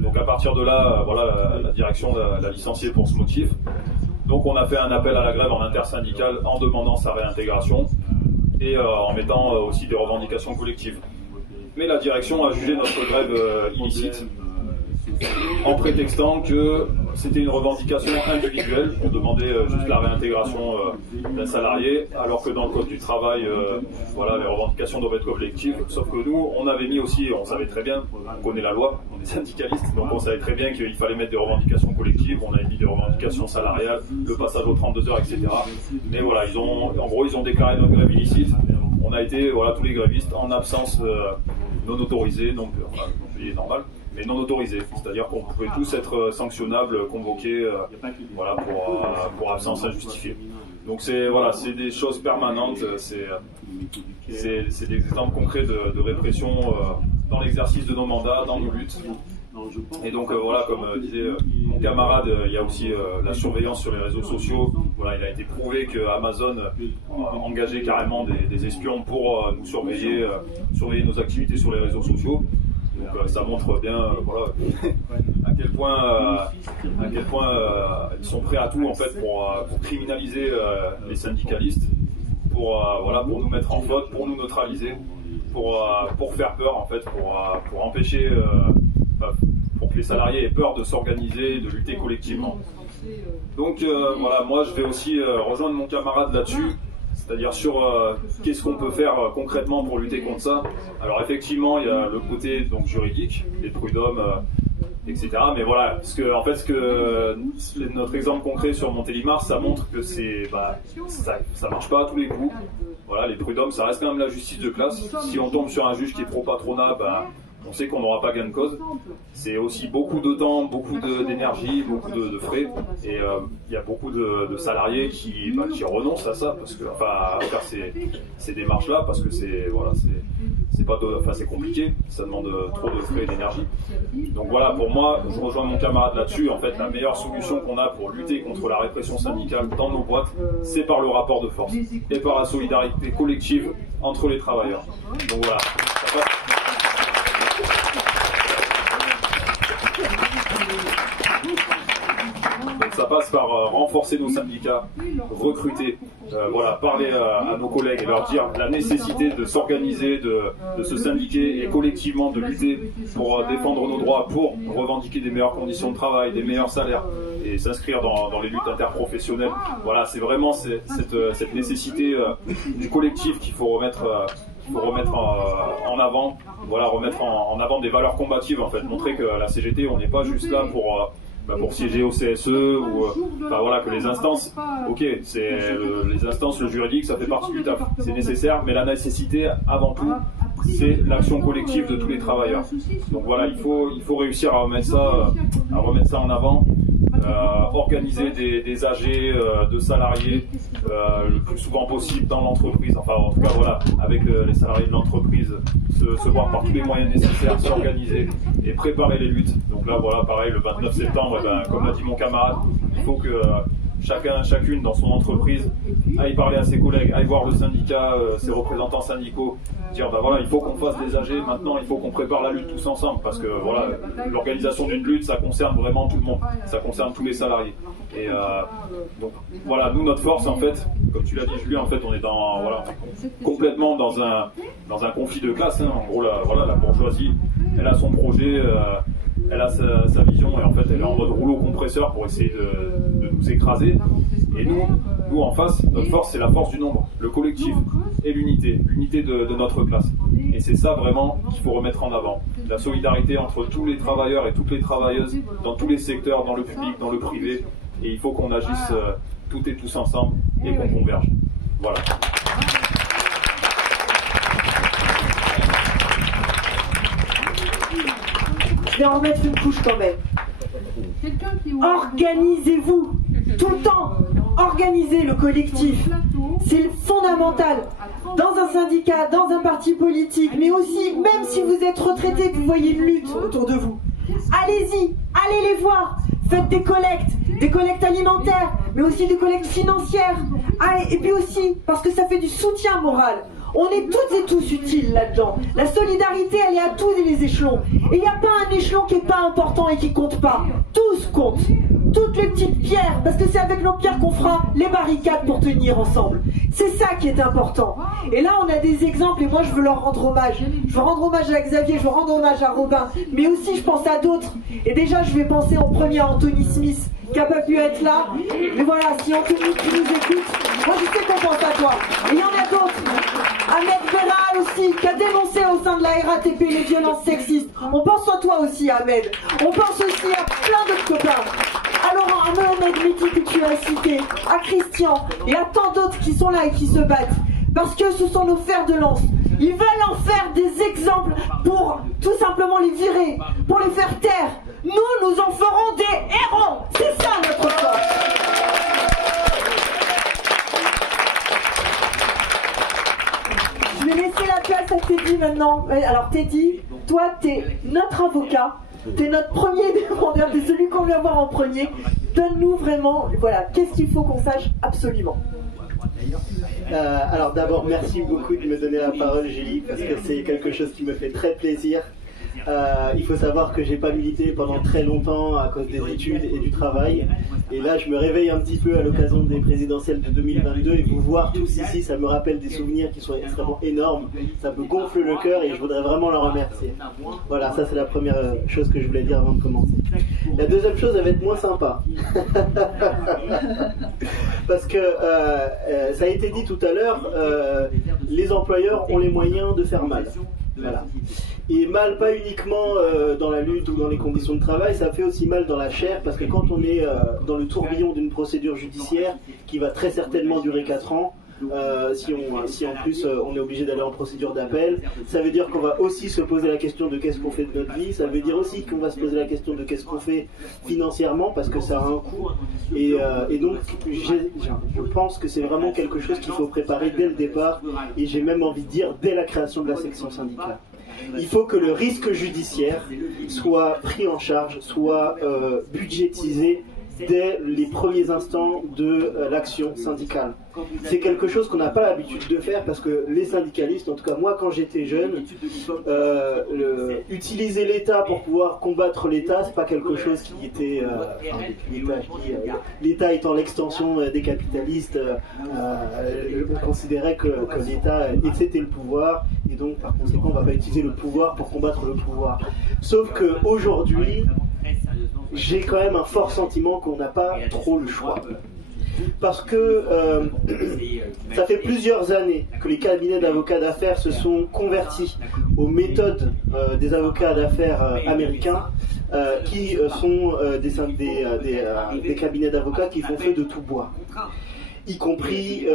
Donc à partir de là, voilà, la direction l'a licencié pour ce motif. Donc on a fait un appel à la grève en intersyndical en demandant sa réintégration et en mettant aussi des revendications collectives. Mais la direction a jugé notre grève illicite en prétextant que c'était une revendication individuelle. On demandait juste la réintégration d'un salarié, alors que dans le code du travail, voilà, les revendications doivent être collectives. Sauf que nous, on avait mis aussi, on savait très bien, on connaît la loi, on est syndicalistes, donc on savait très bien qu'il fallait mettre des revendications collectives. On avait mis des revendications salariales, le passage aux 32 heures, etc. Mais voilà, en gros, ils ont déclaré notre grève illicite. On a été, voilà, tous les grévistes en absence non autorisée, donc normal, mais non autorisé. C'est-à-dire qu'on pouvait tous être sanctionnables, convoqués, voilà, pour absence injustifiée. Donc c'est voilà, c'est des choses permanentes, c'est des exemples concrets de répression dans l'exercice de nos mandats, dans nos luttes. Et donc voilà, comme disait mon camarade, il y a aussi la surveillance sur les réseaux sociaux. Voilà, il a été prouvé que Amazon engageait carrément des espions pour nous surveiller, surveiller nos activités sur les réseaux sociaux. Donc ça montre bien voilà, à quel point ils sont prêts à tout en fait pour criminaliser les syndicalistes, pour nous mettre en faute, pour nous neutraliser, pour faire peur en fait, pour empêcher, pour que les salariés aient peur de s'organiser, de lutter collectivement. Donc voilà, moi je vais aussi rejoindre mon camarade là-dessus. C'est-à-dire sur qu'est-ce qu'on peut faire concrètement pour lutter contre ça. Alors effectivement, il y a le côté donc juridique, les prud'hommes, etc. Mais voilà, notre exemple concret sur Montélimar, ça montre que ça marche pas à tous les coups. Voilà, les prud'hommes, ça reste quand même la justice de classe. Si on tombe sur un juge qui est pro-patronat, on sait qu'on n'aura pas gain de cause. C'est aussi beaucoup de temps, beaucoup d'énergie, beaucoup de frais. Et il y a beaucoup de salariés qui renoncent à ça, parce que, à faire ces démarches-là, parce que c'est compliqué, ça demande trop de frais et d'énergie. Donc voilà, pour moi, je rejoins mon camarade là-dessus. En fait, la meilleure solution qu'on a pour lutter contre la répression syndicale dans nos boîtes, c'est par le rapport de force et par la solidarité collective entre les travailleurs. Donc voilà. Ça passe par renforcer nos syndicats, recruter, parler à nos collègues et leur dire la nécessité de s'organiser, de se syndiquer et collectivement de lutter pour défendre nos droits, pour revendiquer des meilleures conditions de travail, des meilleurs salaires et s'inscrire dans les luttes interprofessionnelles. Voilà, c'est vraiment cette nécessité du collectif qu'il faut remettre en avant, remettre en avant des valeurs combatives en fait, montrer que la CGT, on n'est pas juste là pour siéger au CSE ou que les instances, les instances, le juridique, ça fait partie du taf, c'est nécessaire, mais la nécessité avant tout, c'est l'action collective de tous les travailleurs. Donc voilà, il faut réussir à remettre ça en avant. Organiser des AG de salariés le plus souvent possible dans l'entreprise, en tout cas voilà, avec les salariés de l'entreprise, se voir par tous les moyens nécessaires, s'organiser et préparer les luttes. Donc là voilà, pareil, le 29 septembre, comme l'a dit mon camarade, il faut que chacune dans son entreprise aille parler à ses collègues, aille voir le syndicat, ses représentants syndicaux, dire il faut qu'on fasse des AG maintenant, il faut qu'on prépare la lutte tous ensemble, parce que voilà, l'organisation d'une lutte, ça concerne vraiment tout le monde, ça concerne tous les salariés. Et donc voilà, nous notre force en fait, comme tu l'as dit Julien, en fait on est complètement dans un conflit de classe, hein. En gros la bourgeoisie, elle a son projet, elle a sa vision, et en fait elle est en mode rouleau compresseur pour essayer de nous écraser. Et nous en face, notre force, c'est la force du nombre, le collectif et l'unité de notre classe. Et c'est ça vraiment qu'il faut remettre en avant, la solidarité entre tous les travailleurs et toutes les travailleuses dans tous les secteurs, dans le public, dans le privé. Et il faut qu'on agisse toutes et tous ensemble et qu'on converge. Voilà. Je vais en remettre une couche quand même. Organisez-vous tout le temps. Organisez le collectif. C'est fondamental. Dans un syndicat, dans un parti politique, mais aussi, même si vous êtes retraité, que vous voyez une lutte autour de vous, allez-y, allez les voir. Faites des collectes alimentaires, mais aussi des collectes financières. Allez, et puis aussi, parce que ça fait du soutien moral. On est toutes et tous utiles là-dedans. La solidarité, elle est à tous les échelons. Et il n'y a pas un échelon qui n'est pas important et qui compte pas. Tous comptent. Toutes les petites pierres, parce que c'est avec nos pierres qu'on fera les barricades pour tenir ensemble. C'est ça qui est important. Et là, on a des exemples, et moi, je veux leur rendre hommage. Je veux rendre hommage à Xavier, je veux rendre hommage à Robin, mais aussi, je pense à d'autres. Et déjà, je vais penser en premier à Anthony Smith, qui n'a pas pu être là. Mais voilà, si Anthony, tu nous écoutes, moi, je sais qu'on pense à toi. Et il y en a d'autres. Ahmed Bella aussi, qui a dénoncé au sein de la RATP les violences sexistes. On pense à toi aussi, Ahmed. On pense aussi à plein d'autres copains. À Laurent, à Mohamed Mehdi que tu as cité, à Christian et à tant d'autres qui sont là et qui se battent. Parce que ce sont nos fers de lance. Ils veulent en faire des exemples pour tout simplement les virer, pour les faire taire. Nous en ferons des héros. C'est ça notre force. Je vais laisser la place à Teddy maintenant. Alors Teddy, toi t'es notre avocat. T'es notre premier demandeur, t'es celui qu'on vient voir en premier. Donne-nous vraiment, voilà, qu'est-ce qu'il faut qu'on sache absolument. Alors d'abord, merci beaucoup de me donner la parole, Julie, parce que c'est quelque chose qui me fait très plaisir. Il faut savoir que j'ai pas milité pendant très longtemps à cause des études et du travail. Et là, je me réveille un petit peu à l'occasion des présidentielles de 2022 et vous voir tous ici, ça me rappelle des souvenirs qui sont extrêmement énormes. Ça me gonfle le cœur et je voudrais vraiment leur remercier. Voilà, ça c'est la première chose que je voulais dire avant de commencer. La deuxième chose, elle va être moins sympa. Parce que ça a été dit tout à l'heure, les employeurs ont les moyens de faire mal. Voilà. Et mal pas uniquement dans la lutte ou dans les conditions de travail, ça fait aussi mal dans la chair, parce que quand on est dans le tourbillon d'une procédure judiciaire qui va très certainement durer 4 ans, si en plus on est obligé d'aller en procédure d'appel, ça veut dire qu'on va aussi se poser la question de qu'est-ce qu'on fait de notre vie, ça veut dire aussi qu'on va se poser la question de qu'est-ce qu'on fait financièrement, parce que ça a un coût, et donc je pense que c'est vraiment quelque chose qu'il faut préparer dès le départ, et j'ai même envie de dire dès la création de la section syndicale. Il faut que le risque judiciaire soit pris en charge, soit budgétisé dès les premiers instants de l'action syndicale. C'est quelque chose qu'on n'a pas l'habitude de faire parce que les syndicalistes, en tout cas moi quand j'étais jeune, utiliser l'État pour pouvoir combattre l'État, c'est pas quelque chose qui était... l'État étant l'extension des capitalistes, on considérait que l'État était le pouvoir et donc par conséquent on ne va pas utiliser le pouvoir pour combattre le pouvoir. Sauf qu'aujourd'hui, j'ai quand même un fort sentiment qu'on n'a pas trop le choix. Parce que ça fait plusieurs années que les cabinets d'avocats d'affaires se sont convertis aux méthodes des avocats d'affaires américains qui sont des cabinets d'avocats qui font feu de tout bois, y compris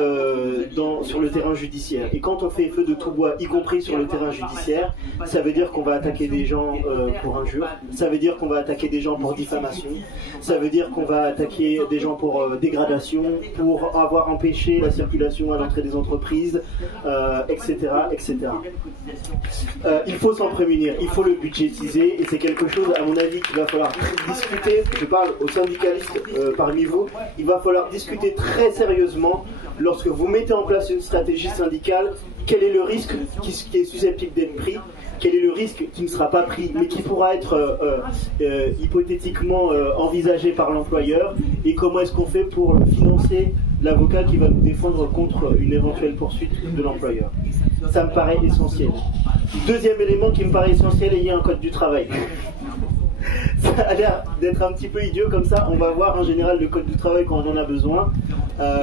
sur le terrain judiciaire. Et quand on fait feu de tout bois, y compris sur le terrain judiciaire, ça veut dire qu'on va attaquer des gens pour injure, ça veut dire qu'on va attaquer des gens pour diffamation, ça veut dire qu'on va attaquer des gens pour dégradation, pour avoir empêché la circulation à l'entrée des entreprises, etc. etc. Il faut s'en prémunir, il faut le budgétiser, et c'est quelque chose, à mon avis, qu'il va falloir discuter. Je parle aux syndicalistes parmi vous, il va falloir discuter très sérieusement lorsque vous mettez en place une stratégie syndicale, quel est le risque qui est susceptible d'être pris, quel est le risque qui ne sera pas pris mais qui pourra être hypothétiquement envisagé par l'employeur, et comment est-ce qu'on fait pour financer l'avocat qui va nous défendre contre une éventuelle poursuite de l'employeur. Ça me paraît essentiel. Deuxième élément qui me paraît essentiel, il y a un code du travail. Ça a l'air d'être un petit peu idiot comme ça, on va voir en général le code du travail quand on en a besoin,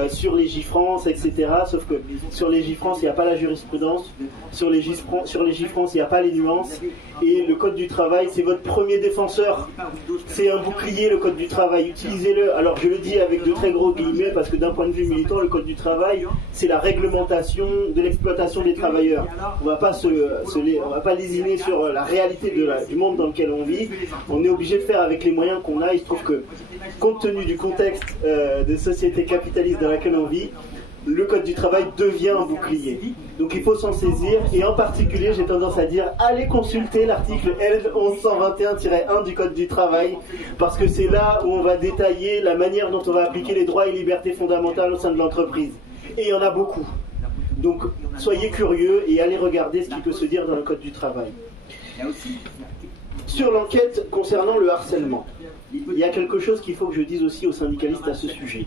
sur les J-France, etc. Sauf que sur les J-France, il n'y a pas la jurisprudence, sur les J-France, il n'y a pas les nuances, et le code du travail, c'est votre premier défenseur. C'est un bouclier, le code du travail, utilisez-le. Alors je le dis avec de très gros guillemets, parce que d'un point de vue militant, le code du travail, c'est la réglementation de l'exploitation des travailleurs. On va pas lésiner sur la réalité du monde dans lequel on vit. On est obligé de faire avec les moyens qu'on a. Il se trouve que, compte tenu du contexte de société capitaliste dans laquelle on vit, le code du travail devient un bouclier. Donc il faut s'en saisir, et en particulier, j'ai tendance à dire, allez consulter l'article L1121-1 du code du travail, parce que c'est là où on va détailler la manière dont on va appliquer les droits et libertés fondamentales au sein de l'entreprise. Et il y en a beaucoup. Donc soyez curieux et allez regarder ce qui peut se dire dans le code du travail. Sur l'enquête concernant le harcèlement, il y a quelque chose qu'il faut que je dise aussi aux syndicalistes à ce sujet.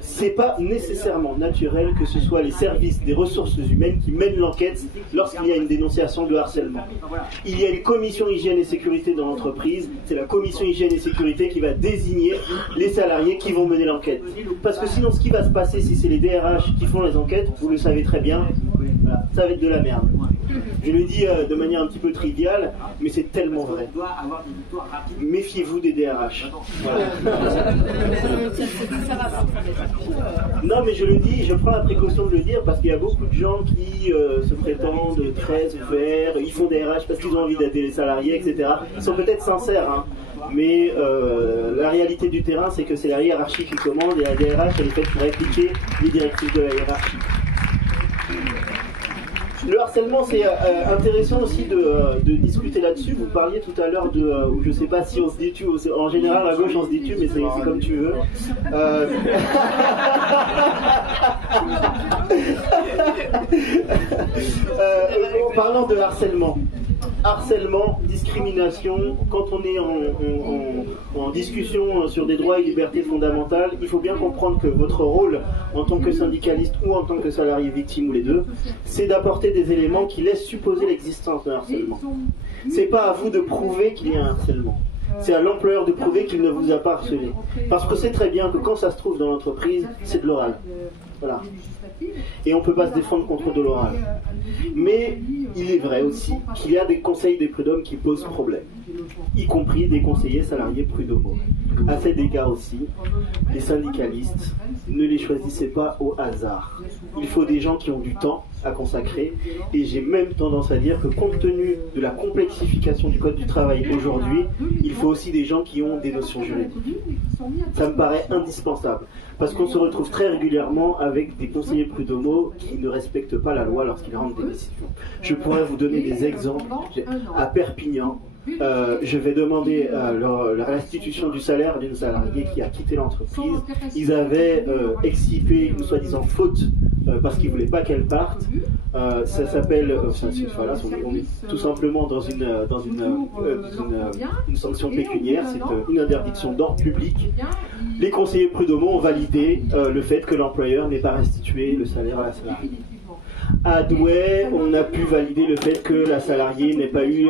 C'est pas nécessairement naturel que ce soit les services des ressources humaines qui mènent l'enquête lorsqu'il y a une dénonciation de harcèlement. Il y a une commission hygiène et sécurité dans l'entreprise, c'est la commission hygiène et sécurité qui va désigner les salariés qui vont mener l'enquête. Parce que sinon, ce qui va se passer si c'est les DRH qui font les enquêtes, vous le savez très bien, voilà, ça va être de la merde. Je le dis de manière un petit peu triviale, mais c'est tellement vrai. Méfiez-vous des DRH. Voilà. Non, mais je le dis, je prends la précaution de le dire parce qu'il y a beaucoup de gens qui se prétendent très ouverts, ils font des RH parce qu'ils ont envie d'aider les salariés, etc. Ils sont peut-être sincères, hein, mais la réalité du terrain, c'est que c'est la hiérarchie qui commande, et la DRH, elle est faite pour appliquer les directives de la hiérarchie. Le harcèlement, c'est intéressant aussi de discuter là-dessus. Vous parliez tout à l'heure de, je sais pas si on se dit tu, en général à gauche on se dit tu, mais c'est comme tu veux. En parlant de harcèlement, discrimination, quand on est en discussion sur des droits et libertés fondamentales, il faut bien comprendre que votre rôle en tant que syndicaliste ou en tant que salarié victime ou les deux, c'est d'apporter des éléments qui laissent supposer l'existence d'un harcèlement. C'est pas à vous de prouver qu'il y a un harcèlement. C'est à l'employeur de prouver qu'il ne vous a pas harcelé. Parce que c'est très bien que quand ça se trouve dans l'entreprise, c'est de l'oral. Voilà. Et on ne peut pas se défendre contre de l'oral. Mais il est vrai aussi qu'il y a des conseils des prud'hommes qui posent problème, y compris des conseillers salariés prud'homaux. À cet égard aussi, les syndicalistes, ne les choisissez pas au hasard. Il faut des gens qui ont du temps à consacrer, et j'ai même tendance à dire que compte tenu de la complexification du code du travail aujourd'hui, il faut aussi des gens qui ont des notions juridiques. Ça me paraît indispensable, parce qu'on se retrouve très régulièrement avec des conseillers prud'homaux qui ne respectent pas la loi lorsqu'ils rendent des décisions. Je pourrais vous donner des exemples. À Perpignan, je vais demander la restitution du salaire d'une salariée qui a quitté l'entreprise. Ils avaient excité une soi-disant faute parce qu'ils ne voulaient pas qu'elle parte. Ça s'appelle, voilà, on est tout simplement dans une sanction pécuniaire, c'est une interdiction d'ordre public. Les conseillers prud'homaux ont validé le fait que l'employeur n'ait pas restitué le salaire à la salariée. À Douai, on a pu valider le fait que la salariée n'ait pas eu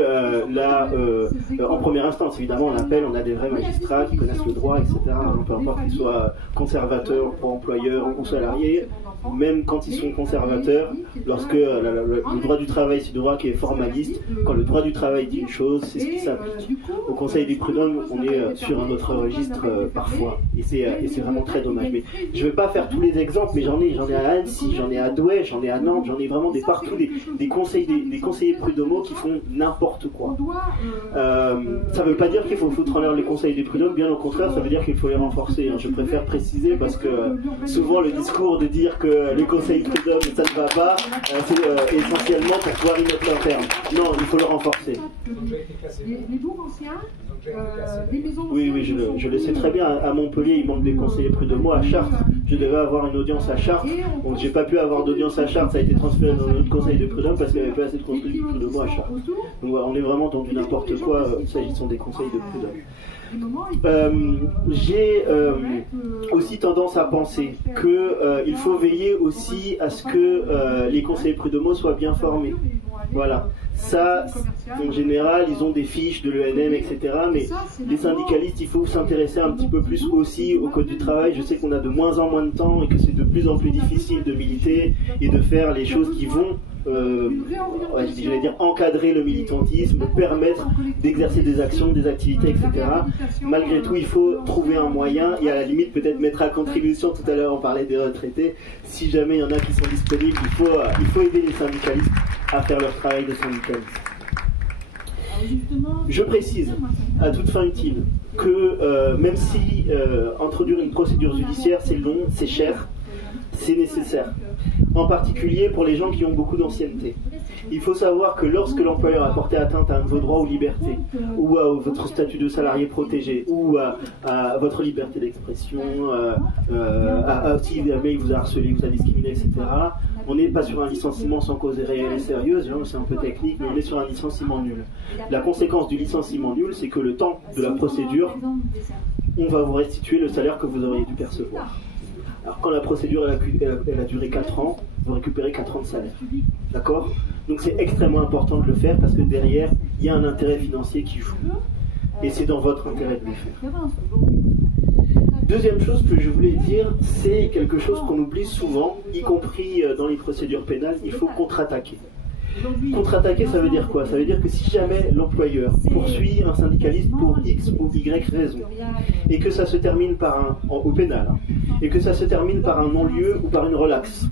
en première instance. Évidemment, on appelle, on a des vrais magistrats qui connaissent le droit, etc. Donc, peu importe qu'ils soient conservateurs pour employeurs ou salariés, même quand ils sont conservateurs, lorsque le droit du travail, c'est le droit qui est formaliste, quand le droit du travail dit une chose, c'est ce qui s'applique. Au Conseil des prud'hommes, on est sur un autre registre parfois, et c'est vraiment très dommage. Mais je ne vais pas faire tous les exemples, mais j'en ai à Annecy, j'en ai à Douai, j'en ai à Nantes, j'en ai vraiment partout des conseillers prud'homaux qui font n'importe quoi. Ça ne veut pas dire qu'il faut foutre en l'air les conseils des prud'hommes, bien au contraire, ça veut dire qu'il faut les renforcer. Je préfère préciser parce que souvent le discours de dire que les conseils prud'hommes ça ne va pas, c'est essentiellement pour pouvoir y mettre un terme. Non, il faut le renforcer. Les bourgs anciens, oui, je le sais très bien. À Montpellier, il manque des conseillers prud'homaux. À Chartres, je devais avoir une audience à Chartres. Donc, j'ai pas pu avoir d'audience à Chartres. Ça a été transféré dans notre conseil de prud'hommes parce qu'il n'y avait pas assez de conseillers prud'homaux à Chartres. Donc, on est vraiment dans du n'importe quoi s'agissant des conseils de prud'hommes. J'ai aussi tendance à penser qu'il faut veiller aussi à ce que les conseillers prud'homaux soient bien formés. Voilà. Ça, en général, ils ont des fiches de l'ENM, etc. Mais les syndicalistes, il faut s'intéresser un petit peu plus aussi au code du travail. Je sais qu'on a de moins en moins de temps et que c'est de plus en plus difficile de militer et de faire les choses qui vont j'allais dire encadrer le militantisme, permettre d'exercer des actions, des activités, etc. Malgré tout, il faut trouver un moyen et à la limite peut-être mettre à contribution, tout à l'heure on parlait des retraités, si jamais il y en a qui sont disponibles, il faut aider les syndicalistes à faire leur travail de syndicaliste. Je précise, à toute fin utile, que même si introduire une procédure judiciaire c'est long, c'est cher, c'est nécessaire. En particulier pour les gens qui ont beaucoup d'ancienneté. Il faut savoir que lorsque l'employeur a porté atteinte à un de vos droits ou libertés, ou à votre statut de salarié protégé, ou à votre liberté d'expression, si jamais il vous a harcelé, vous a discriminé, etc., on n'est pas sur un licenciement sans cause réelle et sérieuse, c'est un peu technique, mais on est sur un licenciement nul. La conséquence du licenciement nul, c'est que le temps de la procédure, on va vous restituer le salaire que vous auriez dû percevoir. Alors quand la procédure elle a duré 4 ans, vous récupérez 4 ans de salaire. D'accord? Donc c'est extrêmement important de le faire parce que derrière, il y a un intérêt financier qui joue. Et c'est dans votre intérêt de le faire. Deuxième chose que je voulais dire, c'est quelque chose qu'on oublie souvent, y compris dans les procédures pénales, il faut contre-attaquer. Contre-attaquer, ça veut dire quoi? Ça veut dire que si jamais l'employeur poursuit un syndicaliste pour X ou Y raison, et que ça se termine par au pénal, et que ça se termine par un non-lieu ou par une relaxe,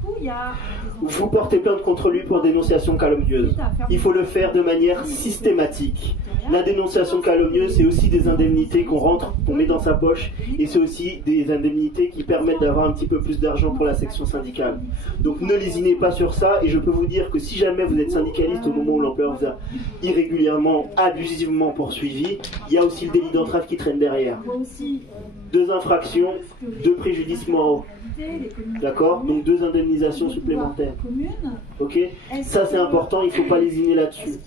vous portez plainte contre lui pour dénonciation calomnieuse. Il faut le faire de manière systématique. La dénonciation calomnieuse, c'est aussi des indemnités qu'on met dans sa poche, et c'est aussi des indemnités qui permettent d'avoir un petit peu plus d'argent pour la section syndicale. Donc ne lésinez pas sur ça, et je peux vous dire que si jamais vous êtes syndicaliste au moment où l'employeur vous a irrégulièrement, abusivement poursuivi, il y a aussi le délit d'entrave qui traîne derrière. 2 infractions, 2 préjudices moraux. D'accord? Donc 2 indemnisations supplémentaires. Ok? Ça c'est important, il ne faut pas lésiner là-dessus.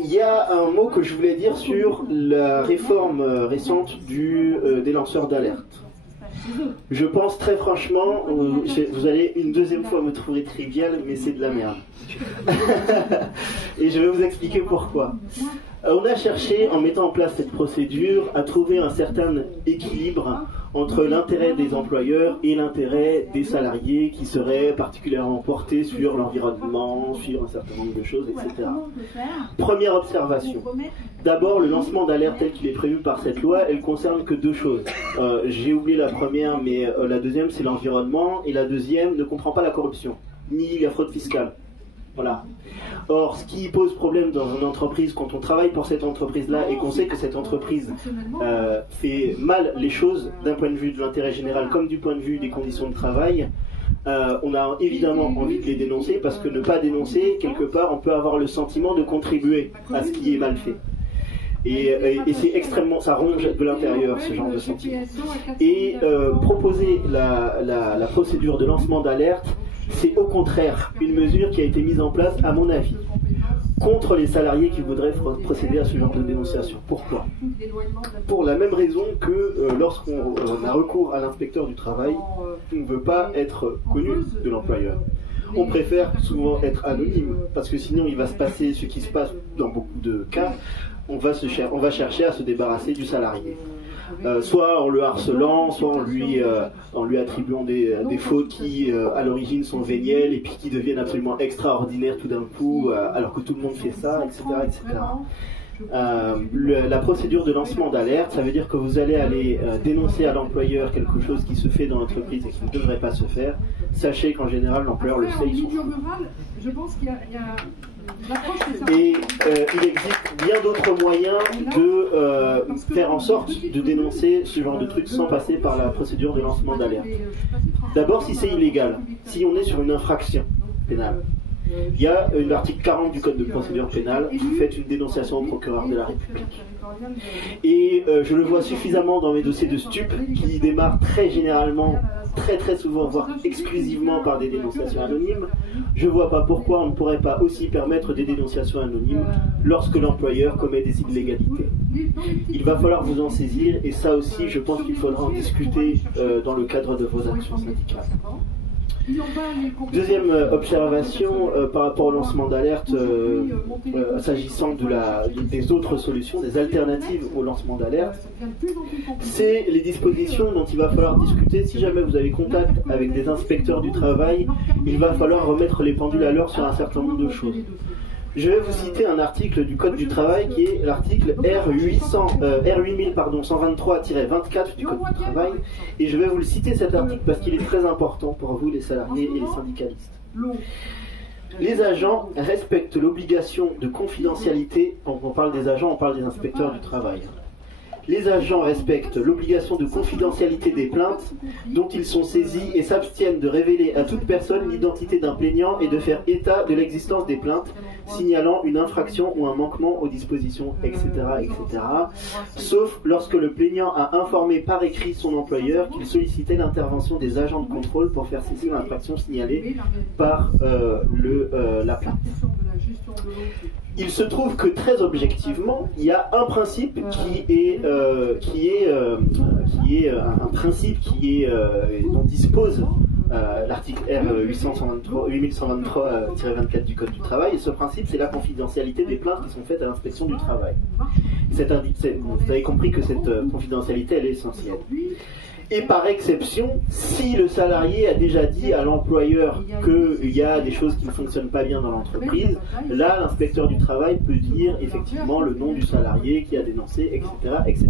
Il y a un mot que je voulais dire sur la réforme récente des lanceurs d'alerte. Je pense très franchement, vous allez une deuxième fois me trouver trivial, mais c'est de la merde. Et je vais vous expliquer pourquoi. On a cherché, en mettant en place cette procédure, à trouver un certain équilibre entre l'intérêt des employeurs et l'intérêt des salariés qui seraient particulièrement portés sur l'environnement, sur un certain nombre de choses, etc. Première observation. D'abord, le lancement d'alerte tel qu'il est prévu par cette loi, elle concerne que 2 choses. J'ai oublié la première, mais la deuxième, c'est l'environnement, et la deuxième ne comprend pas la corruption, ni la fraude fiscale. Voilà. Or, ce qui pose problème dans une entreprise, quand on travaille pour cette entreprise-là et qu'on sait que cette entreprise fait mal les choses d'un point de vue de l'intérêt général comme du point de vue des conditions de travail, on a évidemment envie de les dénoncer, parce que ne pas dénoncer, quelque part, on peut avoir le sentiment de contribuer à ce qui est mal fait. Et c'est extrêmement, ça ronge de l'intérieur ce genre de sentiment. Et proposer la procédure de lancement d'alerte, c'est au contraire une mesure qui a été mise en place, à mon avis, contre les salariés qui voudraient procéder à ce genre de dénonciation. Pourquoi? Pour la même raison que lorsqu'on a recours à l'inspecteur du travail, on ne veut pas être connu de l'employeur. On préfère souvent être anonyme, parce que sinon il va se passer ce qui se passe dans beaucoup de cas, on va chercher à se débarrasser du salarié. Soit en le harcelant, soit en lui attribuant des fautes qui à l'origine sont vénielles et puis qui deviennent absolument extraordinaires tout d'un coup, alors que tout le monde fait ça, etc. etc. La procédure de lancement d'alerte, ça veut dire que vous allez aller dénoncer à l'employeur quelque chose qui se fait dans l'entreprise et qui ne devrait pas se faire. Sachez qu'en général l'employeur le sait, il s'en fout. Je pense qu'il y a et il existe bien d'autres moyens de faire en sorte de dénoncer ce genre de truc sans passer par la procédure de lancement d'alerte. D'abord, si c'est illégal, si on est sur une infraction pénale, il y a l'article 40 du Code de procédure pénale, vous faites une dénonciation au procureur de la République. Et je le vois suffisamment dans mes dossiers de stup qui démarrent très généralement, très souvent, voire exclusivement par des dénonciations anonymes. Je ne vois pas pourquoi on ne pourrait pas aussi permettre des dénonciations anonymes lorsque l'employeur commet des illégalités. Il va falloir vous en saisir, et ça aussi, je pense qu'il faudra en discuter dans le cadre de vos actions syndicales. Deuxième observation par rapport au lancement d'alerte, s'agissant des autres solutions, des alternatives au lancement d'alerte, c'est les dispositions dont il va falloir discuter. Si jamais vous avez contact avec des inspecteurs du travail, il va falloir remettre les pendules à l'heure sur un certain nombre de choses. Je vais vous citer un article du Code du travail qui est l'article R8123-24 du Code du travail, et je vais vous le citer cet article parce qu'il est très important pour vous les salariés et les syndicalistes. Les agents respectent l'obligation de confidentialité. Quand on parle des agents, on parle des inspecteurs du travail. Les agents respectent l'obligation de confidentialité des plaintes dont ils sont saisis et s'abstiennent de révéler à toute personne l'identité d'un plaignant et de faire état de l'existence des plaintes signalant une infraction ou un manquement aux dispositions, etc., etc. Sauf lorsque le plaignant a informé par écrit son employeur qu'il sollicitait l'intervention des agents de contrôle pour faire cesser l'infraction signalée par la plainte. Il se trouve que très objectivement, il y a un principe dont dispose l'article R8123-24 du Code du travail, et ce principe, c'est la confidentialité des plaintes qui sont faites à l'inspection du travail. Vous avez compris que cette confidentialité, elle est essentielle. Et par exception, si le salarié a déjà dit à l'employeur qu'il y a des choses qui ne fonctionnent pas bien dans l'entreprise, là, l'inspecteur du travail peut dire effectivement le nom du salarié qui a dénoncé, etc., etc.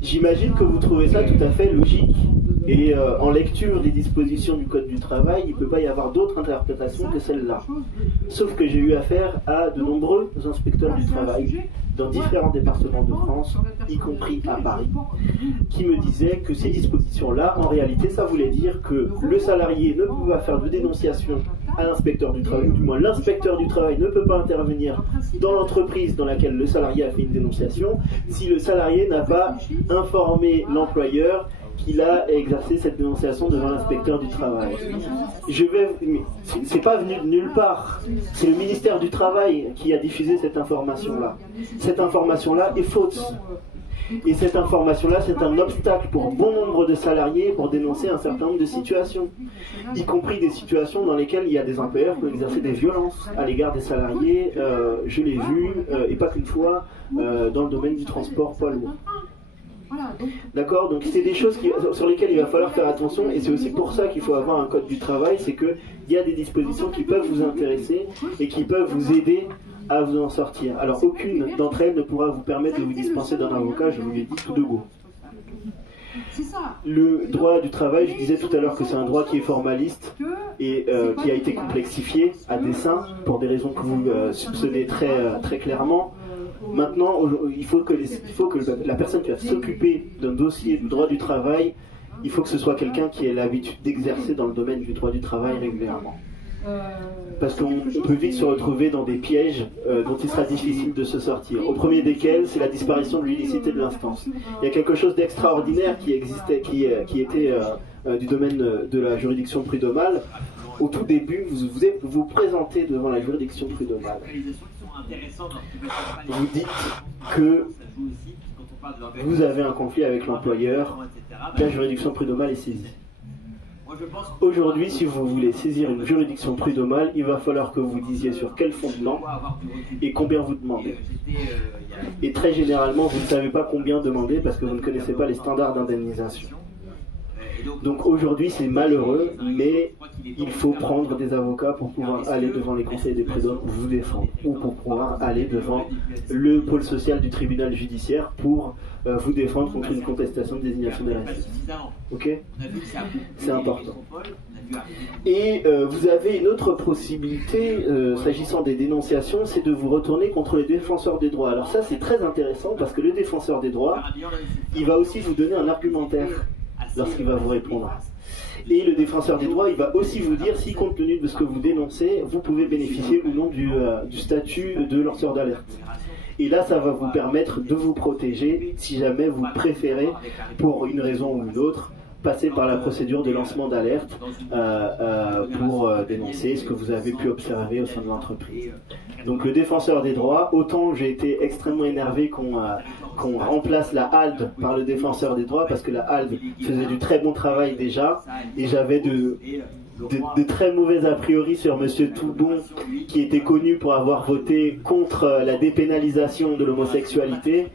J'imagine que vous trouvez ça tout à fait logique Et en lecture des dispositions du Code du travail, il ne peut pas y avoir d'autre interprétation que celle-là. Sauf que j'ai eu affaire à de nombreux inspecteurs du travail dans différents départements de France, y compris à Paris, qui me disaient que ces dispositions-là, en réalité, ça voulait dire que le salarié ne peut pas faire de dénonciation à l'inspecteur du travail, ou du moins l'inspecteur du travail ne peut pas intervenir dans l'entreprise dans laquelle le salarié a fait une dénonciation si le salarié n'a pas informé l'employeur qu'il a exercé cette dénonciation devant l'inspecteur du travail. C'est pas venu de nulle part. C'est le ministère du Travail qui a diffusé cette information-là. Cette information-là est fausse. Et cette information-là, c'est un obstacle pour bon nombre de salariés pour dénoncer un certain nombre de situations, y compris des situations dans lesquelles il y a des employeurs qui ont exercé des violences à l'égard des salariés. Je l'ai vu, et pas qu'une fois, dans le domaine du transport poids lourd. D'accord, donc c'est des choses sur lesquelles il va falloir faire attention, et c'est aussi pour ça qu'il faut avoir un code du travail, c'est qu'il y a des dispositions qui peuvent vous intéresser et qui peuvent vous aider à vous en sortir. Alors aucune d'entre elles ne pourra vous permettre de vous dispenser d'un avocat, je vous l'ai dit tout de go. Le droit du travail, je disais tout à l'heure que c'est un droit qui est formaliste et qui a été complexifié à dessein pour des raisons que vous soupçonnez très clairement. Maintenant, il faut que la personne qui va s'occuper d'un dossier du droit du travail, il faut que ce soit quelqu'un qui ait l'habitude d'exercer dans le domaine du droit du travail régulièrement. Parce qu'on peut vite se retrouver dans des pièges dont il sera difficile de se sortir. Au premier desquels, c'est la disparition de l'unicité de l'instance. Il y a quelque chose d'extraordinaire qui existait, qui était du domaine de la juridiction prud'homale. Au tout début, vous vous présentez devant la juridiction prud'homale. Vous dites que vous avez un conflit avec l'employeur, la juridiction prud'homale est saisie. Aujourd'hui, si vous voulez saisir une juridiction prud'homale, il va falloir que vous disiez sur quel fondement et combien vous demandez. Et très généralement, vous ne savez pas combien demander parce que vous ne connaissez pas les standards d'indemnisation. Donc aujourd'hui, c'est malheureux, mais il faut prendre des avocats pour pouvoir aller devant les conseils des prud'hommes pour vous défendre, ou pour pouvoir aller devant le pôle social du tribunal judiciaire pour vous défendre contre une contestation de désignation de la justice. Ok ? C'est important. Et vous avez une autre possibilité, s'agissant des dénonciations, c'est de vous retourner contre le défenseur des droits. Alors ça, c'est très intéressant parce que le défenseur des droits, il va aussi vous donner un argumentaire lorsqu'il va vous répondre. Et le défenseur des droits, il va aussi vous dire si, compte tenu de ce que vous dénoncez, vous pouvez bénéficier ou non du statut de lanceur d'alerte. Et là, ça va vous permettre de vous protéger si jamais vous préférez, pour une raison ou une autre, passer par la procédure de lancement d'alerte pour dénoncer ce que vous avez pu observer au sein de l'entreprise. Donc le défenseur des droits, autant j'ai été extrêmement énervé qu'on remplace la HALD par le défenseur des droits, parce que la HALD faisait du très bon travail déjà, et j'avais de très mauvais a priori sur Monsieur Toubon, qui était connu pour avoir voté contre la dépénalisation de l'homosexualité,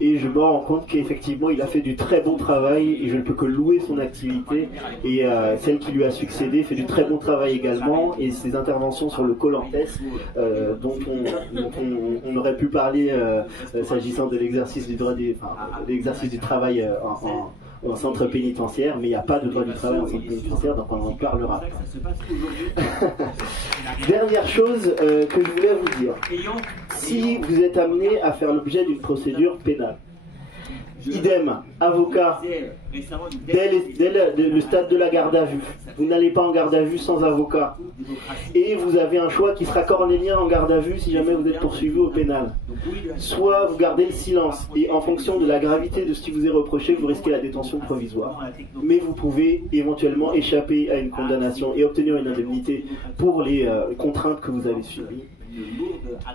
et je me rends compte qu'effectivement il a fait du très bon travail et je ne peux que louer son activité, et celle qui lui a succédé fait du très bon travail également, et ses interventions sur le Colantes dont on aurait pu parler s'agissant de l'exercice du droit l'exercice du travail en centre pénitentiaire, mais il n'y a pas de droit du travail en centre pénitentiaire, donc on en parlera. Dernière chose que je voulais vous dire, si vous êtes amené à faire l'objet d'une procédure pénale, idem, avocat, dès le stade de la garde à vue, vous n'allez pas en garde à vue sans avocat, et vous avez un choix qui sera cornélien en garde à vue si jamais vous êtes poursuivi au pénal. Soit vous gardez le silence, et en fonction de la gravité de ce qui vous est reproché, vous risquez la détention provisoire. Mais vous pouvez éventuellement échapper à une condamnation et obtenir une indemnité pour les contraintes que vous avez subies.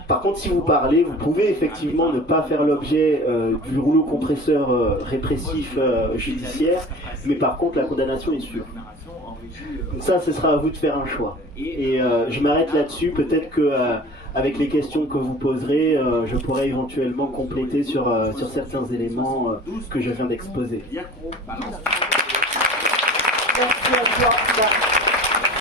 Par contre, si vous parlez, vous pouvez effectivement ne pas faire l'objet du rouleau compresseur répressif judiciaire, mais par contre la condamnation est sûre. Ça, ce sera à vous de faire un choix. Et je m'arrête là-dessus. Peut-être que avec les questions que vous poserez, je pourrai éventuellement compléter sur certains éléments que je viens d'exposer. Merci à toi.